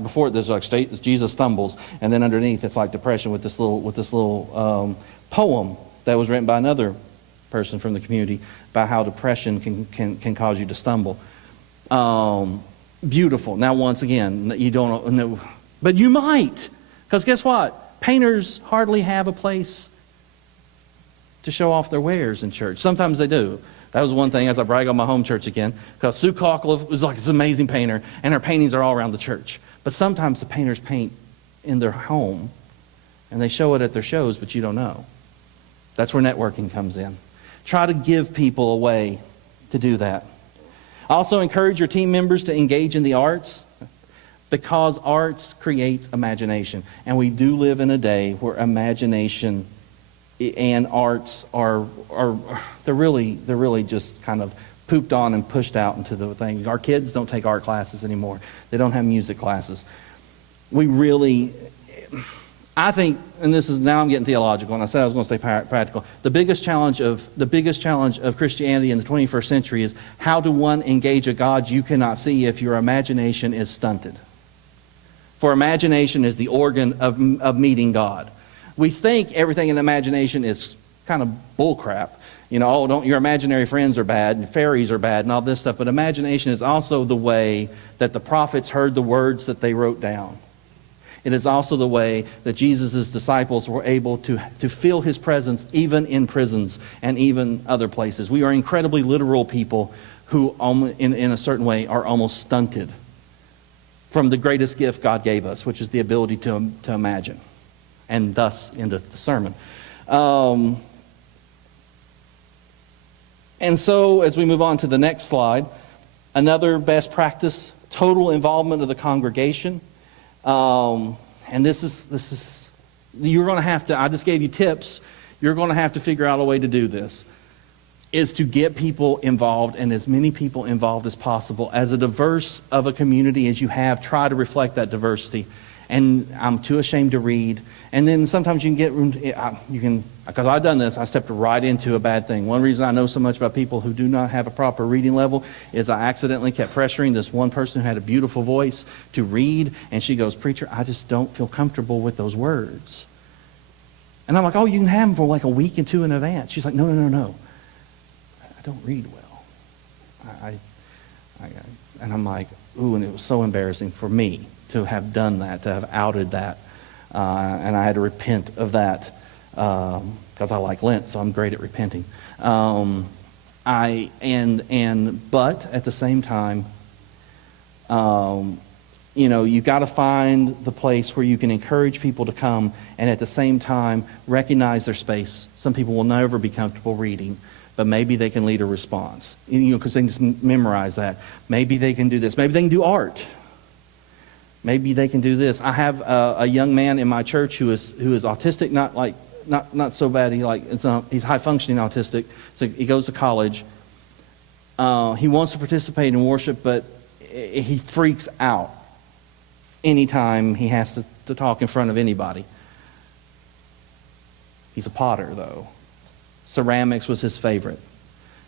before there's Jesus stumbles, and then underneath it's like depression with this little poem that was written by another person from the community about how depression can cause you to stumble. Beautiful. Now, once again, you don't know, but you might, because guess what? Painters hardly have a place to show off their wares in church. Sometimes they do, That was one thing as I brag on my home church again, because Sue Cockle was like this amazing painter, and her paintings are all around the church. But sometimes the painters paint in their home, and they show it at their shows, but you don't know. That's where networking comes in. Try to give people a way to do that. Also encourage your team members to engage in the arts, because arts creates imagination. And we do live in a day where imagination and arts they're really just kind of pooped on and pushed out into the thing. Our kids don't take art classes anymore. They don't have music classes. I think, and this is, now I'm getting theological, and I said I was going to say practical. The biggest challenge of Christianity in the 21st century is how to, one, engage a God you cannot see if your imagination is stunted. For imagination is the organ of meeting God. We think everything in imagination is kind of bullcrap. You know, oh, your imaginary friends are bad, and fairies are bad, and all this stuff. But imagination is also the way that the prophets heard the words that they wrote down. It is also the way that Jesus' disciples were able to feel his presence even in prisons and even other places. We are incredibly literal people who, in a certain way, are almost stunted from the greatest gift God gave us, which is the ability to imagine. And thus, into the sermon. And so, as we move on to the next slide, another best practice, total involvement of the congregation. And this is, you're going to have to, I just gave you tips, you're going to have to figure out a way to do this, is to get people involved, and as many people involved as possible. As a diverse of a community as you have, try to reflect that diversity. And I'm too ashamed to read. And then sometimes you can because I've done this, I stepped right into a bad thing. One reason I know so much about people who do not have a proper reading level is I accidentally kept pressuring this one person who had a beautiful voice to read, and she goes, "Preacher, I just don't feel comfortable with those words." And I'm like, "Oh, you can have them for like a week and two in advance." She's like, No. I don't read well. And I'm like, ooh, and it was so embarrassing for me to have done that, to have outed that. And I had to repent of that because I like Lent, so I'm great at repenting. But at the same time, you've got to find the place where you can encourage people to come, and at the same time recognize their space. Some people will never be comfortable reading, but maybe they can lead a response, because they can just memorize that. Maybe they can do this. Maybe they can do art. Maybe they can do this. I have a young man in my church who is autistic, not so bad. He's high functioning autistic. So he goes to college. He wants to participate in worship, but he freaks out anytime he has to talk in front of anybody. He's a potter, though. Ceramics was his favorite.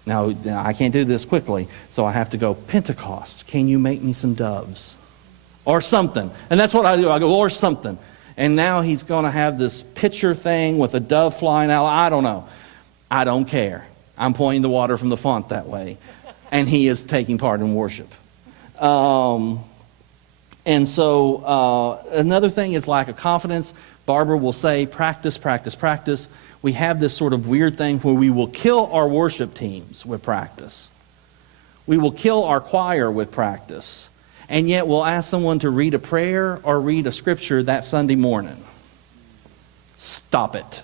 Now I can't do this quickly, so I have to go, "Pentecost, can you make me some doves?" Or something. And that's what I do. I go, "Or something." And now he's going to have this picture thing with a dove flying out. I don't know. I don't care. I'm pointing the water from the font that way. And he is taking part in worship. And so another thing is lack of confidence. Barbara will say, practice, practice, practice. We have this sort of weird thing where we will kill our worship teams with practice. We will kill our choir with practice. And yet we'll ask someone to read a prayer or read a scripture that Sunday morning. Stop it.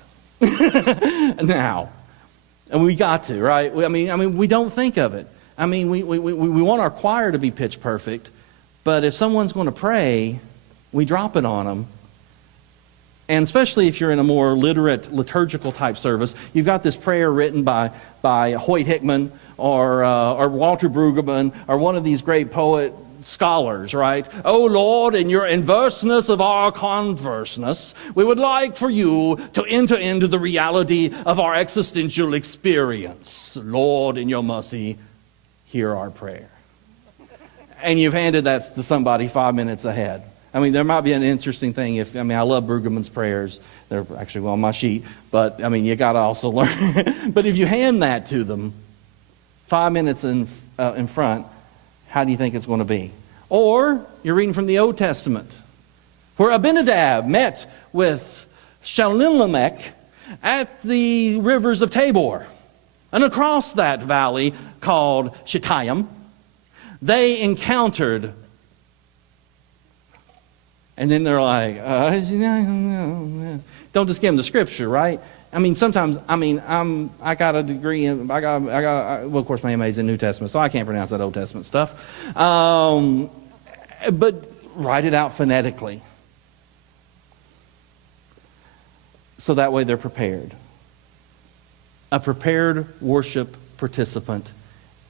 Now. And we got to, right? I mean, we don't think of it. I mean, we want our choir to be pitch perfect, but if someone's going to pray, we drop it on them. And especially if you're in a more literate, liturgical type service, you've got this prayer written by Hoyt Hickman or Walter Brueggemann or one of these great poet scholars, right? "Oh Lord, in your inverseness of our converseness, we would like for you to enter into the reality of our existential experience. Lord, in your mercy, hear our prayer." And you've handed that to somebody 5 minutes ahead. I mean, there might be an interesting thing I love Brueggemann's prayers. They're actually on my sheet, but you got to also learn. But if you hand that to them 5 minutes in front, how do you think it's going to be? Or you're reading from the Old Testament, where Abinadab met with Shalomech at the rivers of Tabor. And across that valley called Shittayim, they encountered. And then they're like, don't just give them the scripture, right? I mean, sometimes, I got a degree in, well, of course, my MA is in New Testament, so I can't pronounce that Old Testament stuff. But write it out phonetically. So that way they're prepared. A prepared worship participant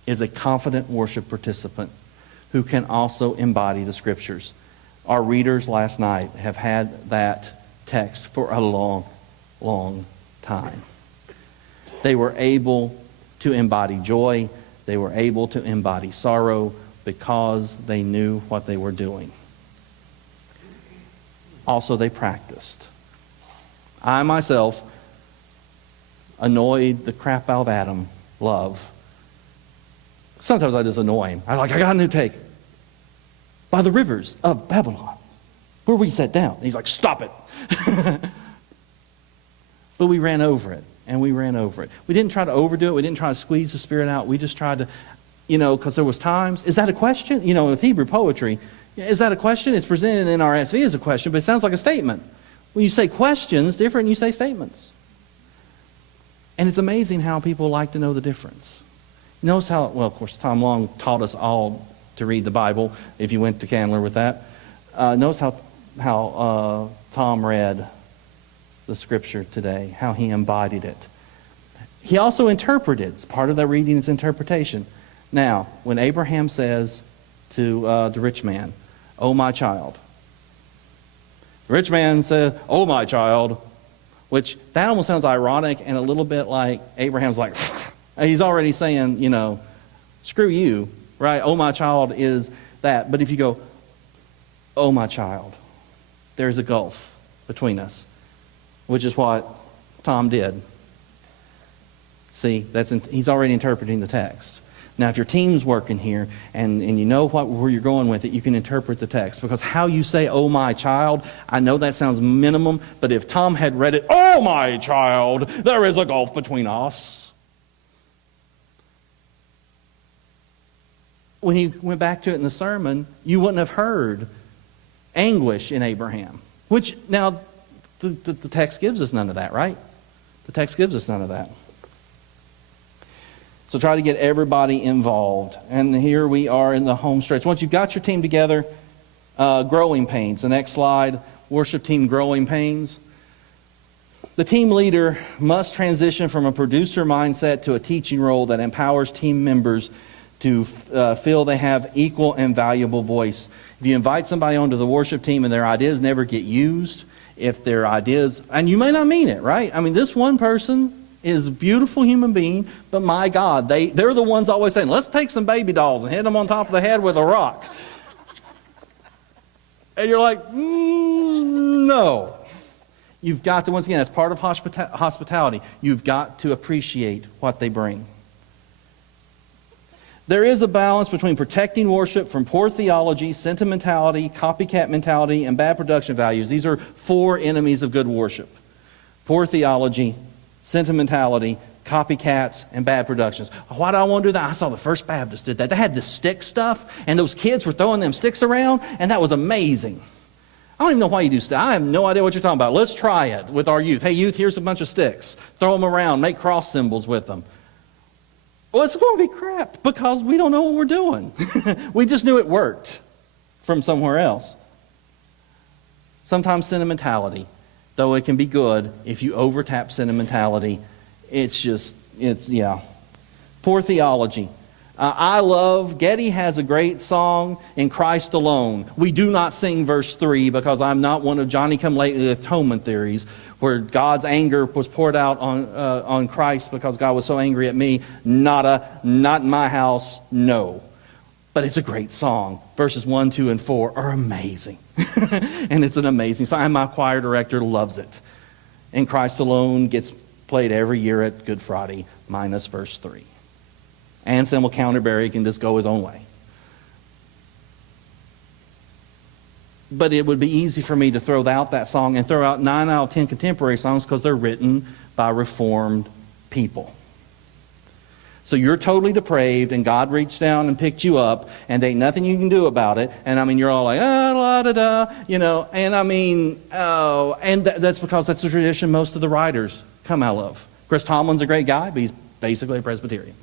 is a confident worship participant who can also embody the scriptures. Our readers last night have had that text for a long, long time. They were able to embody joy. They were able to embody sorrow because they knew what they were doing. Also, they practiced. I myself annoyed the crap out of Adam, love. Sometimes I just annoy him. I got a new take. By the rivers of Babylon, where we sat down. And he's like, stop it. But we ran over it, and we ran over it. We didn't try to overdo it. We didn't try to squeeze the Spirit out. We just tried to, because there was times. Is that a question? With Hebrew poetry, is that a question? It's presented in our SV as a question, but it sounds like a statement. When you say questions, different than you say statements. And it's amazing how people like to know the difference. Notice how, well, of course, Tom Long taught us all to read the Bible, if you went to Candler with that. Notice how Tom read the scripture today, how he embodied it. He also interpreted. It's part of that reading is interpretation. Now, when Abraham says to the rich man, "Oh, my child," the rich man says, "Oh, my child," which that almost sounds ironic and a little bit like Abraham's like, he's already saying, screw you, right? "Oh, my child" is that. But if you go, "Oh, my child," there's a gulf between us, which is what Tom did. See, he's already interpreting the text. Now, if your team's working here and you know where you're going with it, you can interpret the text. Because how you say, "Oh, my child," I know that sounds minimum, but if Tom had read it, "Oh, my child," there is a gulf between us. When he went back to it in the sermon, you wouldn't have heard anguish in Abraham. Which, now, the text gives us none of that, right? The text gives us none of that. So try to get everybody involved. And here we are in the home stretch. Once you've got your team together, growing pains. The next slide, worship team growing pains. The team leader must transition from a producer mindset to a teaching role that empowers team members to feel they have equal and valuable voice. If you invite somebody onto the worship team and their ideas never get used, if their ideas, and you may not mean it, right? I mean, this one person is a beautiful human being, but my God, they're the ones always saying, "Let's take some baby dolls and hit them on top of the head with a rock." And you're like, no. You've got to, once again, that's part of hospitality. You've got to appreciate what they bring. There is a balance between protecting worship from poor theology, sentimentality, copycat mentality, and bad production values. These are 4 enemies of good worship. Poor theology, sentimentality, copycats, and bad productions. Why do I want to do that? I saw the First Baptist did that. They had this stick stuff, and those kids were throwing them sticks around, and that was amazing. I don't even know why you do stuff. I have no idea what you're talking about. Let's try it with our youth. Hey, youth, here's a bunch of sticks. Throw them around. Make cross symbols with them. Well, it's going to be crap because we don't know what we're doing. We just knew it worked from somewhere else. Sometimes sentimentality, though it can be good, if you overtap sentimentality, it's poor theology. Getty has a great song, "In Christ Alone." We do not sing verse 3 because I'm not one of Johnny-come-lately atonement theories where God's anger was poured out on Christ because God was so angry at me. Not in my house, no. But it's a great song. Verses 1, 2, and 4 are amazing. And it's an amazing song. And my choir director loves it. "In Christ Alone" gets played every year at Good Friday, minus verse 3. Anselm Counterbury can just go his own way. But it would be easy for me to throw out that song and throw out 9 out of 10 contemporary songs because they're written by Reformed people. So you're totally depraved, and God reached down and picked you up, and ain't nothing you can do about it. And I mean, you're all like, la da da, you know. And I mean, that's because that's the tradition most of the writers come out of. Chris Tomlin's a great guy, but he's basically a Presbyterian.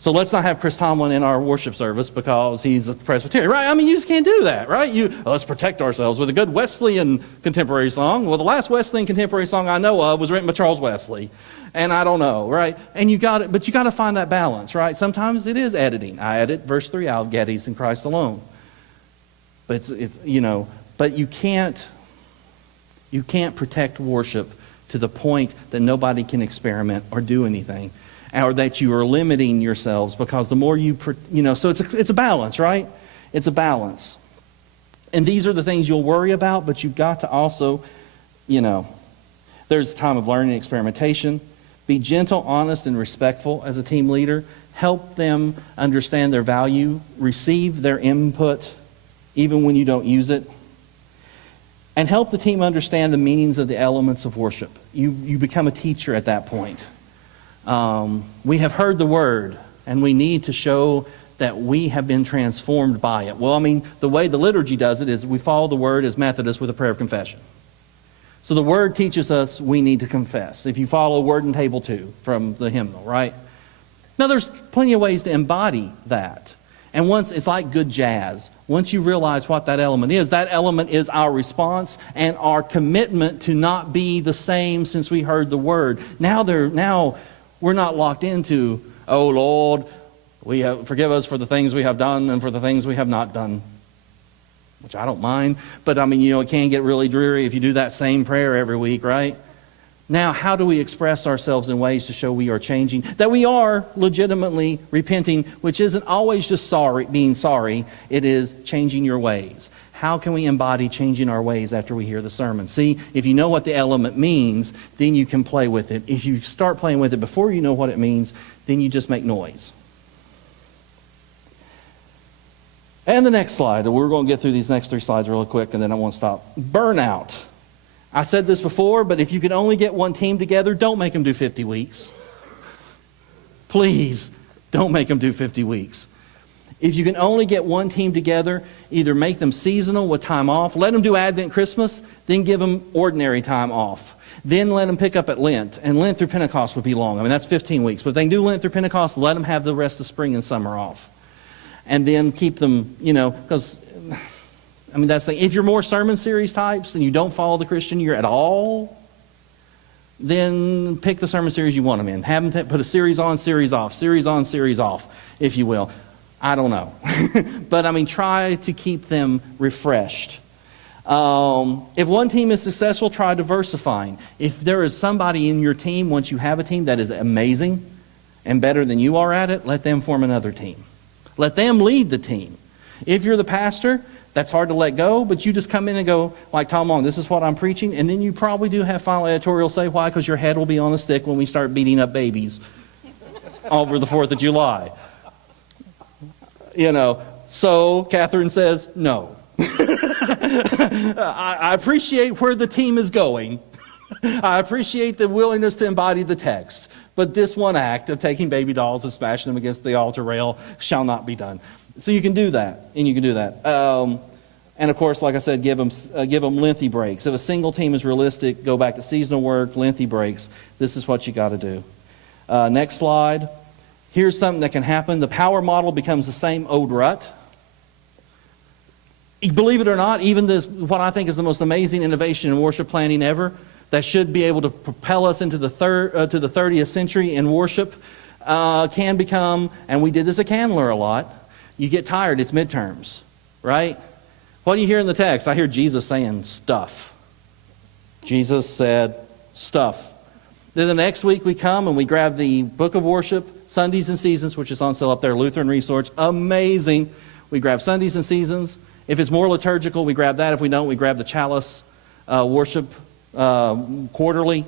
So let's not have Chris Tomlin in our worship service because he's a Presbyterian, right? I mean, you just can't do that, right? Let's protect ourselves with a good Wesleyan contemporary song. Well, the last Wesleyan contemporary song I know of was written by Charles Wesley, and I don't know, right? And but you got to find that balance, right? Sometimes it is editing. I edit verse 3 out of Getty's in Christ alone, but but you can't protect worship to the point that nobody can experiment or do anything, or that you are limiting yourselves, because the more so it's a balance, right? It's a balance. And these are the things you'll worry about, but you've got to also, there's a time of learning and experimentation. Be gentle, honest, and respectful as a team leader. Help them understand their value. Receive their input, even when you don't use it. And help the team understand the meanings of the elements of worship. You become a teacher at that point. We have heard the word, and we need to show that we have been transformed by it. Well, I mean, the way the liturgy does it is we follow the word as Methodists with a prayer of confession. So the word teaches us we need to confess. If you follow word in table 2 from the hymnal, right? Now, there's plenty of ways to embody that. And it's like good jazz. Once you realize what that element is our response and our commitment to not be the same since we heard the word. Now we're not locked into, oh Lord, forgive us for the things we have done and for the things we have not done, which I don't mind. But I mean, it can get really dreary if you do that same prayer every week, right? Now, how do we express ourselves in ways to show we are changing, that we are legitimately repenting, which isn't always just being sorry, it is changing your ways. How can we embody changing our ways after we hear the sermon? See, if you know what the element means, then you can play with it. If you start playing with it before you know what it means, then you just make noise. And the next slide, we're going to get through these next 3 slides real quick, and then I won't stop. Burnout. I said this before, but if you can only get one team together, don't make them do 50 weeks. Please, don't make them do 50 weeks. If you can only get one team together, either make them seasonal with time off, let them do Advent, Christmas, then give them ordinary time off. Then let them pick up at Lent, and Lent through Pentecost would be long. I mean, that's 15 weeks. But if they can do Lent through Pentecost, let them have the rest of spring and summer off. And then keep them, because that's the thing. If you're more sermon series types and you don't follow the Christian year at all, then pick the sermon series you want them in. Have them put a series on, series off, series on, series off, if you will. I don't know. But try to keep them refreshed. If one team is successful, try diversifying. If there is somebody in your team, once you have a team that is amazing and better than you are at it, let them form another team. Let them lead the team. If you're the pastor, that's hard to let go, but you just come in and go, like Tom Long, this is what I'm preaching, and then you probably do have final editorial say. Why? Because your head will be on the stick when we start beating up babies over the 4th of July. So Catherine says, no. I appreciate where the team is going. I appreciate the willingness to embody the text. But this one act of taking baby dolls and smashing them against the altar rail shall not be done. So you can do that, and you can do that. And of course, like I said, give them lengthy breaks. If a single team is realistic, go back to seasonal work, lengthy breaks. This is what you got to do. Next slide. Here's something that can happen. The POWR model becomes the same old rut. Believe it or not, even this, what I think is the most amazing innovation in worship planning ever, that should be able to propel us into the 30th century in worship, can become, and we did this at Candler a lot, you get tired, it's midterms, right? What do you hear in the text? I hear Jesus saying stuff. Jesus said stuff. Then the next week we come and we grab the book of worship, Sundays and Seasons, which is on sale up there, Lutheran Resource. Amazing. We grab Sundays and Seasons. If it's more liturgical, we grab that. If we don't, we grab the Chalice worship quarterly,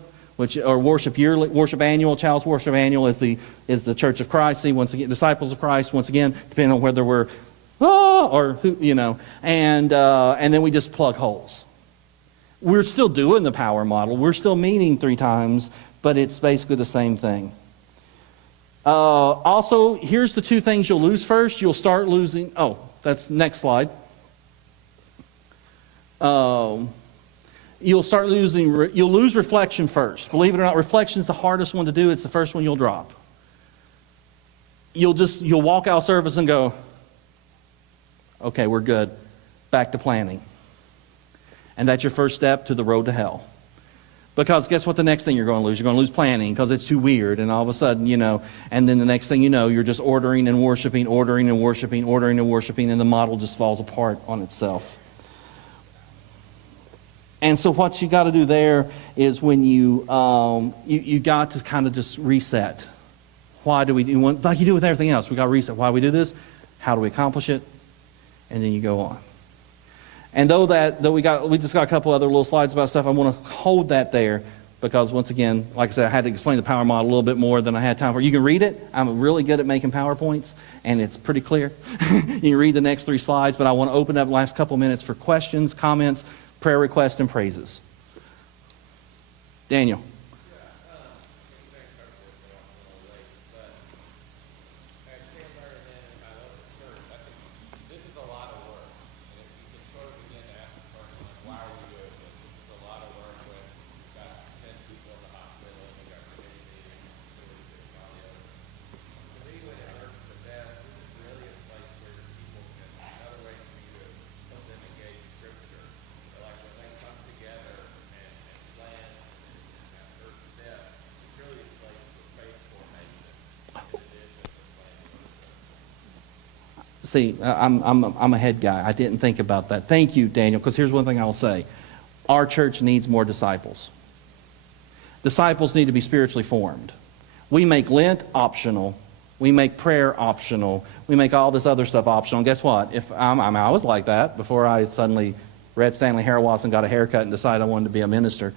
or worship yearly, worship annual. Chalice worship annual is the Church of Christ. See, once again, disciples of Christ. Once again, depending on whether we're or who, and then we just plug holes. We're still doing the POWR model. We're still meeting 3 times, but it's basically the same thing. Also, here's the two things you'll lose first. You'll start losing, that's next slide. You'll lose reflection first. Believe it or not, reflection is the hardest one to do. It's the first one you'll drop. You'll walk out of service and go, okay, we're good. Back to planning. And that's your first step to the road to hell. Because guess what the next thing you're going to lose? You're going to lose planning because it's too weird. And all of a sudden, and then the next thing you know, you're just ordering and worshiping, ordering and worshiping, ordering and worshiping, and the model just falls apart on itself. And so what you got to do there is when you got to kind of just reset. Why do we do, like you do with everything else, we got to reset. Why do we do this? How do we accomplish it? And then you go on. And though we just got a couple other little slides about stuff, I want to hold that there because once again, like I said, I had to explain the POWR model a little bit more than I had time for. You can read it. I'm really good at making PowerPoints, and it's pretty clear. You can read the next 3 slides, but I want to open up the last couple minutes for questions, comments, prayer requests, and praises. Daniel. See, I'm a head guy. I didn't think about that. Thank you, Daniel, because here's one thing I'll say. Our church needs more disciples. Disciples need to be spiritually formed. We make Lent optional. We make prayer optional. We make all this other stuff optional. And guess what? I was like that before I suddenly read Stanley Harawas and got a haircut and decided I wanted to be a minister,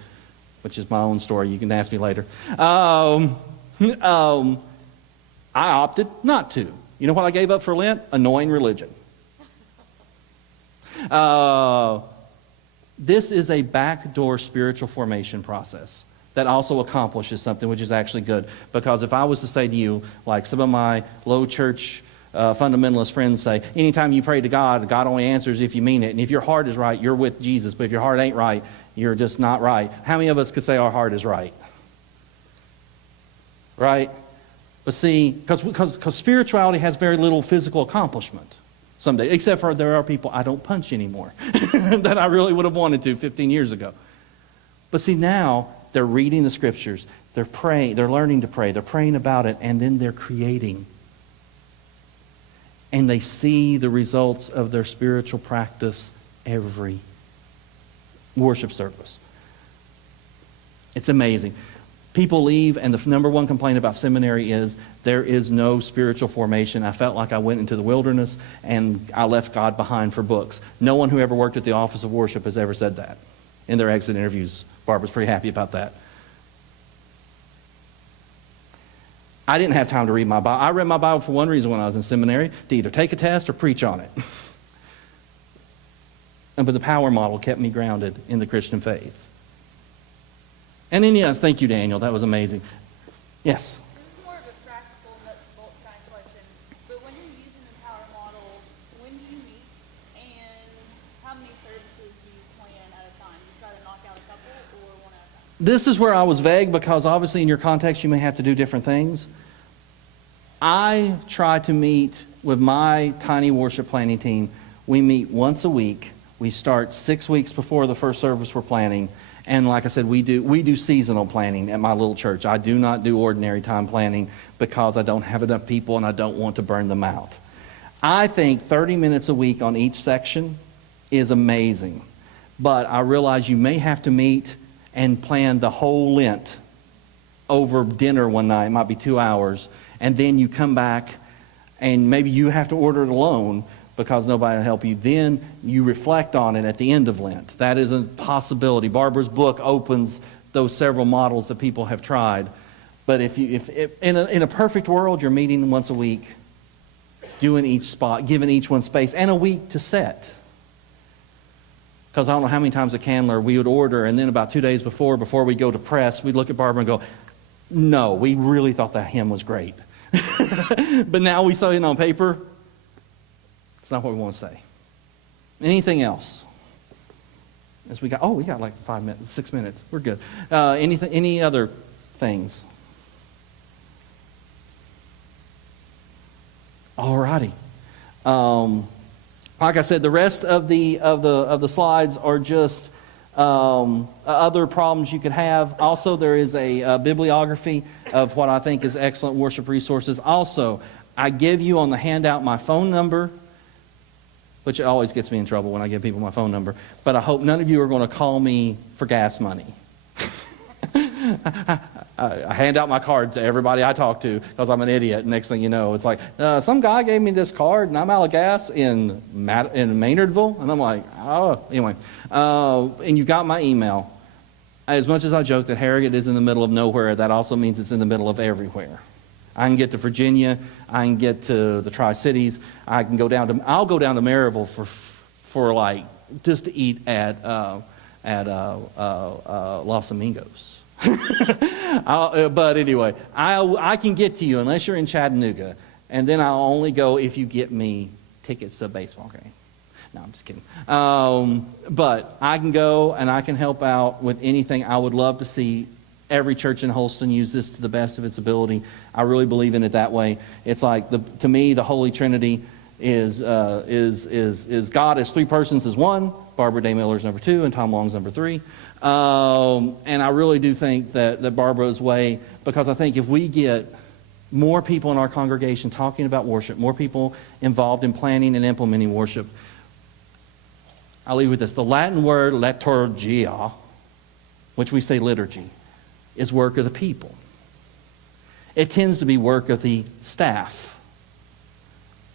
which is my own story. You can ask me later. I opted not to. You know what I gave up for Lent? Annoying religion. This is a backdoor spiritual formation process that also accomplishes something which is actually good. Because if I was to say to you, like some of my low church fundamentalist friends say, anytime you pray to God, God only answers if you mean it. And if your heart is right, you're with Jesus. But if your heart ain't right, you're just not right. How many of us could say our heart is right? Right? But see, because spirituality has very little physical accomplishment someday, except for there are people I don't punch anymore that I really would have wanted to 15 years ago. But see, now they're reading the scriptures, they're praying, they're learning to pray, they're praying about it, and then they're creating. And they see the results of their spiritual practice every worship service. It's amazing. People leave, and the number one complaint about seminary is there is no spiritual formation. I felt like I went into the wilderness, and I left God behind for books. No one who ever worked at the office of worship has ever said that in their exit interviews. Barbara's pretty happy about that. I didn't have time to read my Bible. I read my Bible for one reason when I was in seminary, to either take a test or preach on it. But the POWR model kept me grounded in the Christian faith. And then, yes, thank you, Daniel. That was amazing. Yes? This is more of a practical nuts and bolts kind of question. But when you're using the POWR model, when do you meet and how many services do you plan at a time? Do you try to knock out a couple or one at a time? This is where I was vague because obviously in your context you may have to do different things. I try to meet with my tiny worship planning team. We meet once a week. We start 6 weeks before the first service we're planning. And like I said, we do seasonal planning at my little church. I do not do ordinary time planning because I don't have enough people and I don't want to burn them out. I think 30 minutes a week on each section is amazing. But I realize you may have to meet and plan the whole Lent over dinner one night. It might be 2 hours. And then you come back and maybe you have to order it alone because nobody will help you. Then you reflect on it at the end of Lent. That is a possibility. Barbara's book opens those several models that people have tried. But if in a perfect world, you're meeting once a week, doing each spot, giving each one space, and a week to set. Because I don't know how many times at Candler we would order, and then about 2 days before we go to press, we'd look at Barbara and go, no, we really thought that hymn was great. But now we say it on paper. It's not what we want to say. Anything else? As we got like 5 minutes, 6 minutes. We're good. Any other things? All righty. Like I said, the rest of the slides are just other problems you could have. Also, there is a bibliography of what I think is excellent worship resources. Also, I give you on the handout my phone number, which always gets me in trouble when I give people my phone number. But I hope none of you are going to call me for gas money. I hand out my card to everybody I talk to because I'm an idiot. Next thing you know, it's like, some guy gave me this card and I'm out of gas in Maynardville. And I'm like, oh, anyway. And you've got my email. As much as I joke that Harrogate is in the middle of nowhere, that also means it's in the middle of everywhere. I can get to Virginia. I can get to the Tri-Cities. I'll go down to Maryville for like just to eat at Los Amigos. But anyway, I can get to you unless you're in Chattanooga, and then I'll only go if you get me tickets to a baseball game. No, I'm just kidding. But I can go and I can help out with anything. I would love to see every church in Holston use this to the best of its ability. I really believe in it that way. It's like, to me, the Holy Trinity is God as three persons is one, Barbara Day Miller's number 2, and Tom Long's number 3. And I really do think that Barbara's way, because I think if we get more people in our congregation talking about worship, more people involved in planning and implementing worship, I'll leave you with this. The Latin word liturgia, which we say liturgy, is work of the people. It tends to be work of the staff.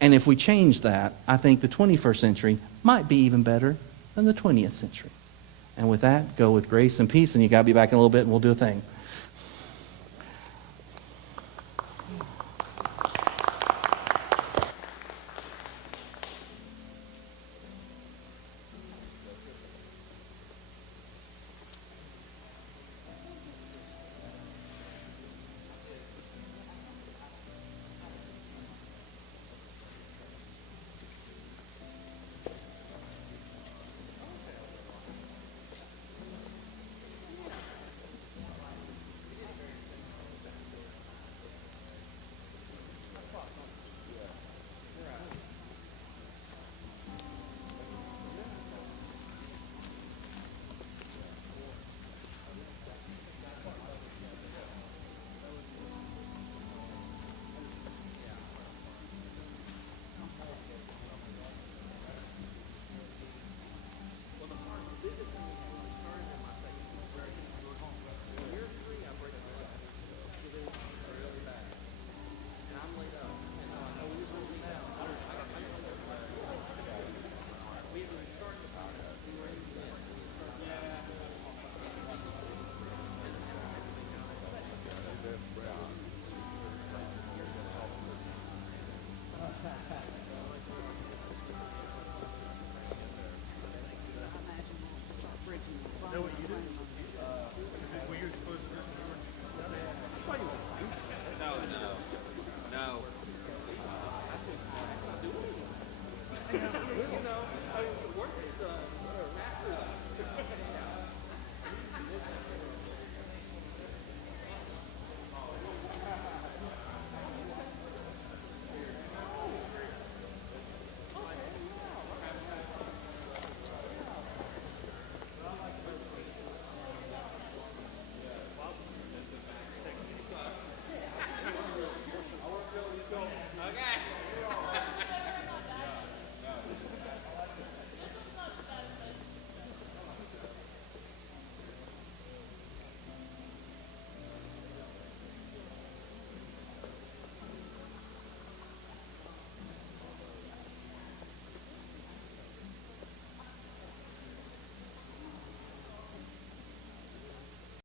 And if we change that, I think the 21st century might be even better than the 20th century. And with that, go with grace and peace, and you got to be back in a little bit, and we'll do a thing. No.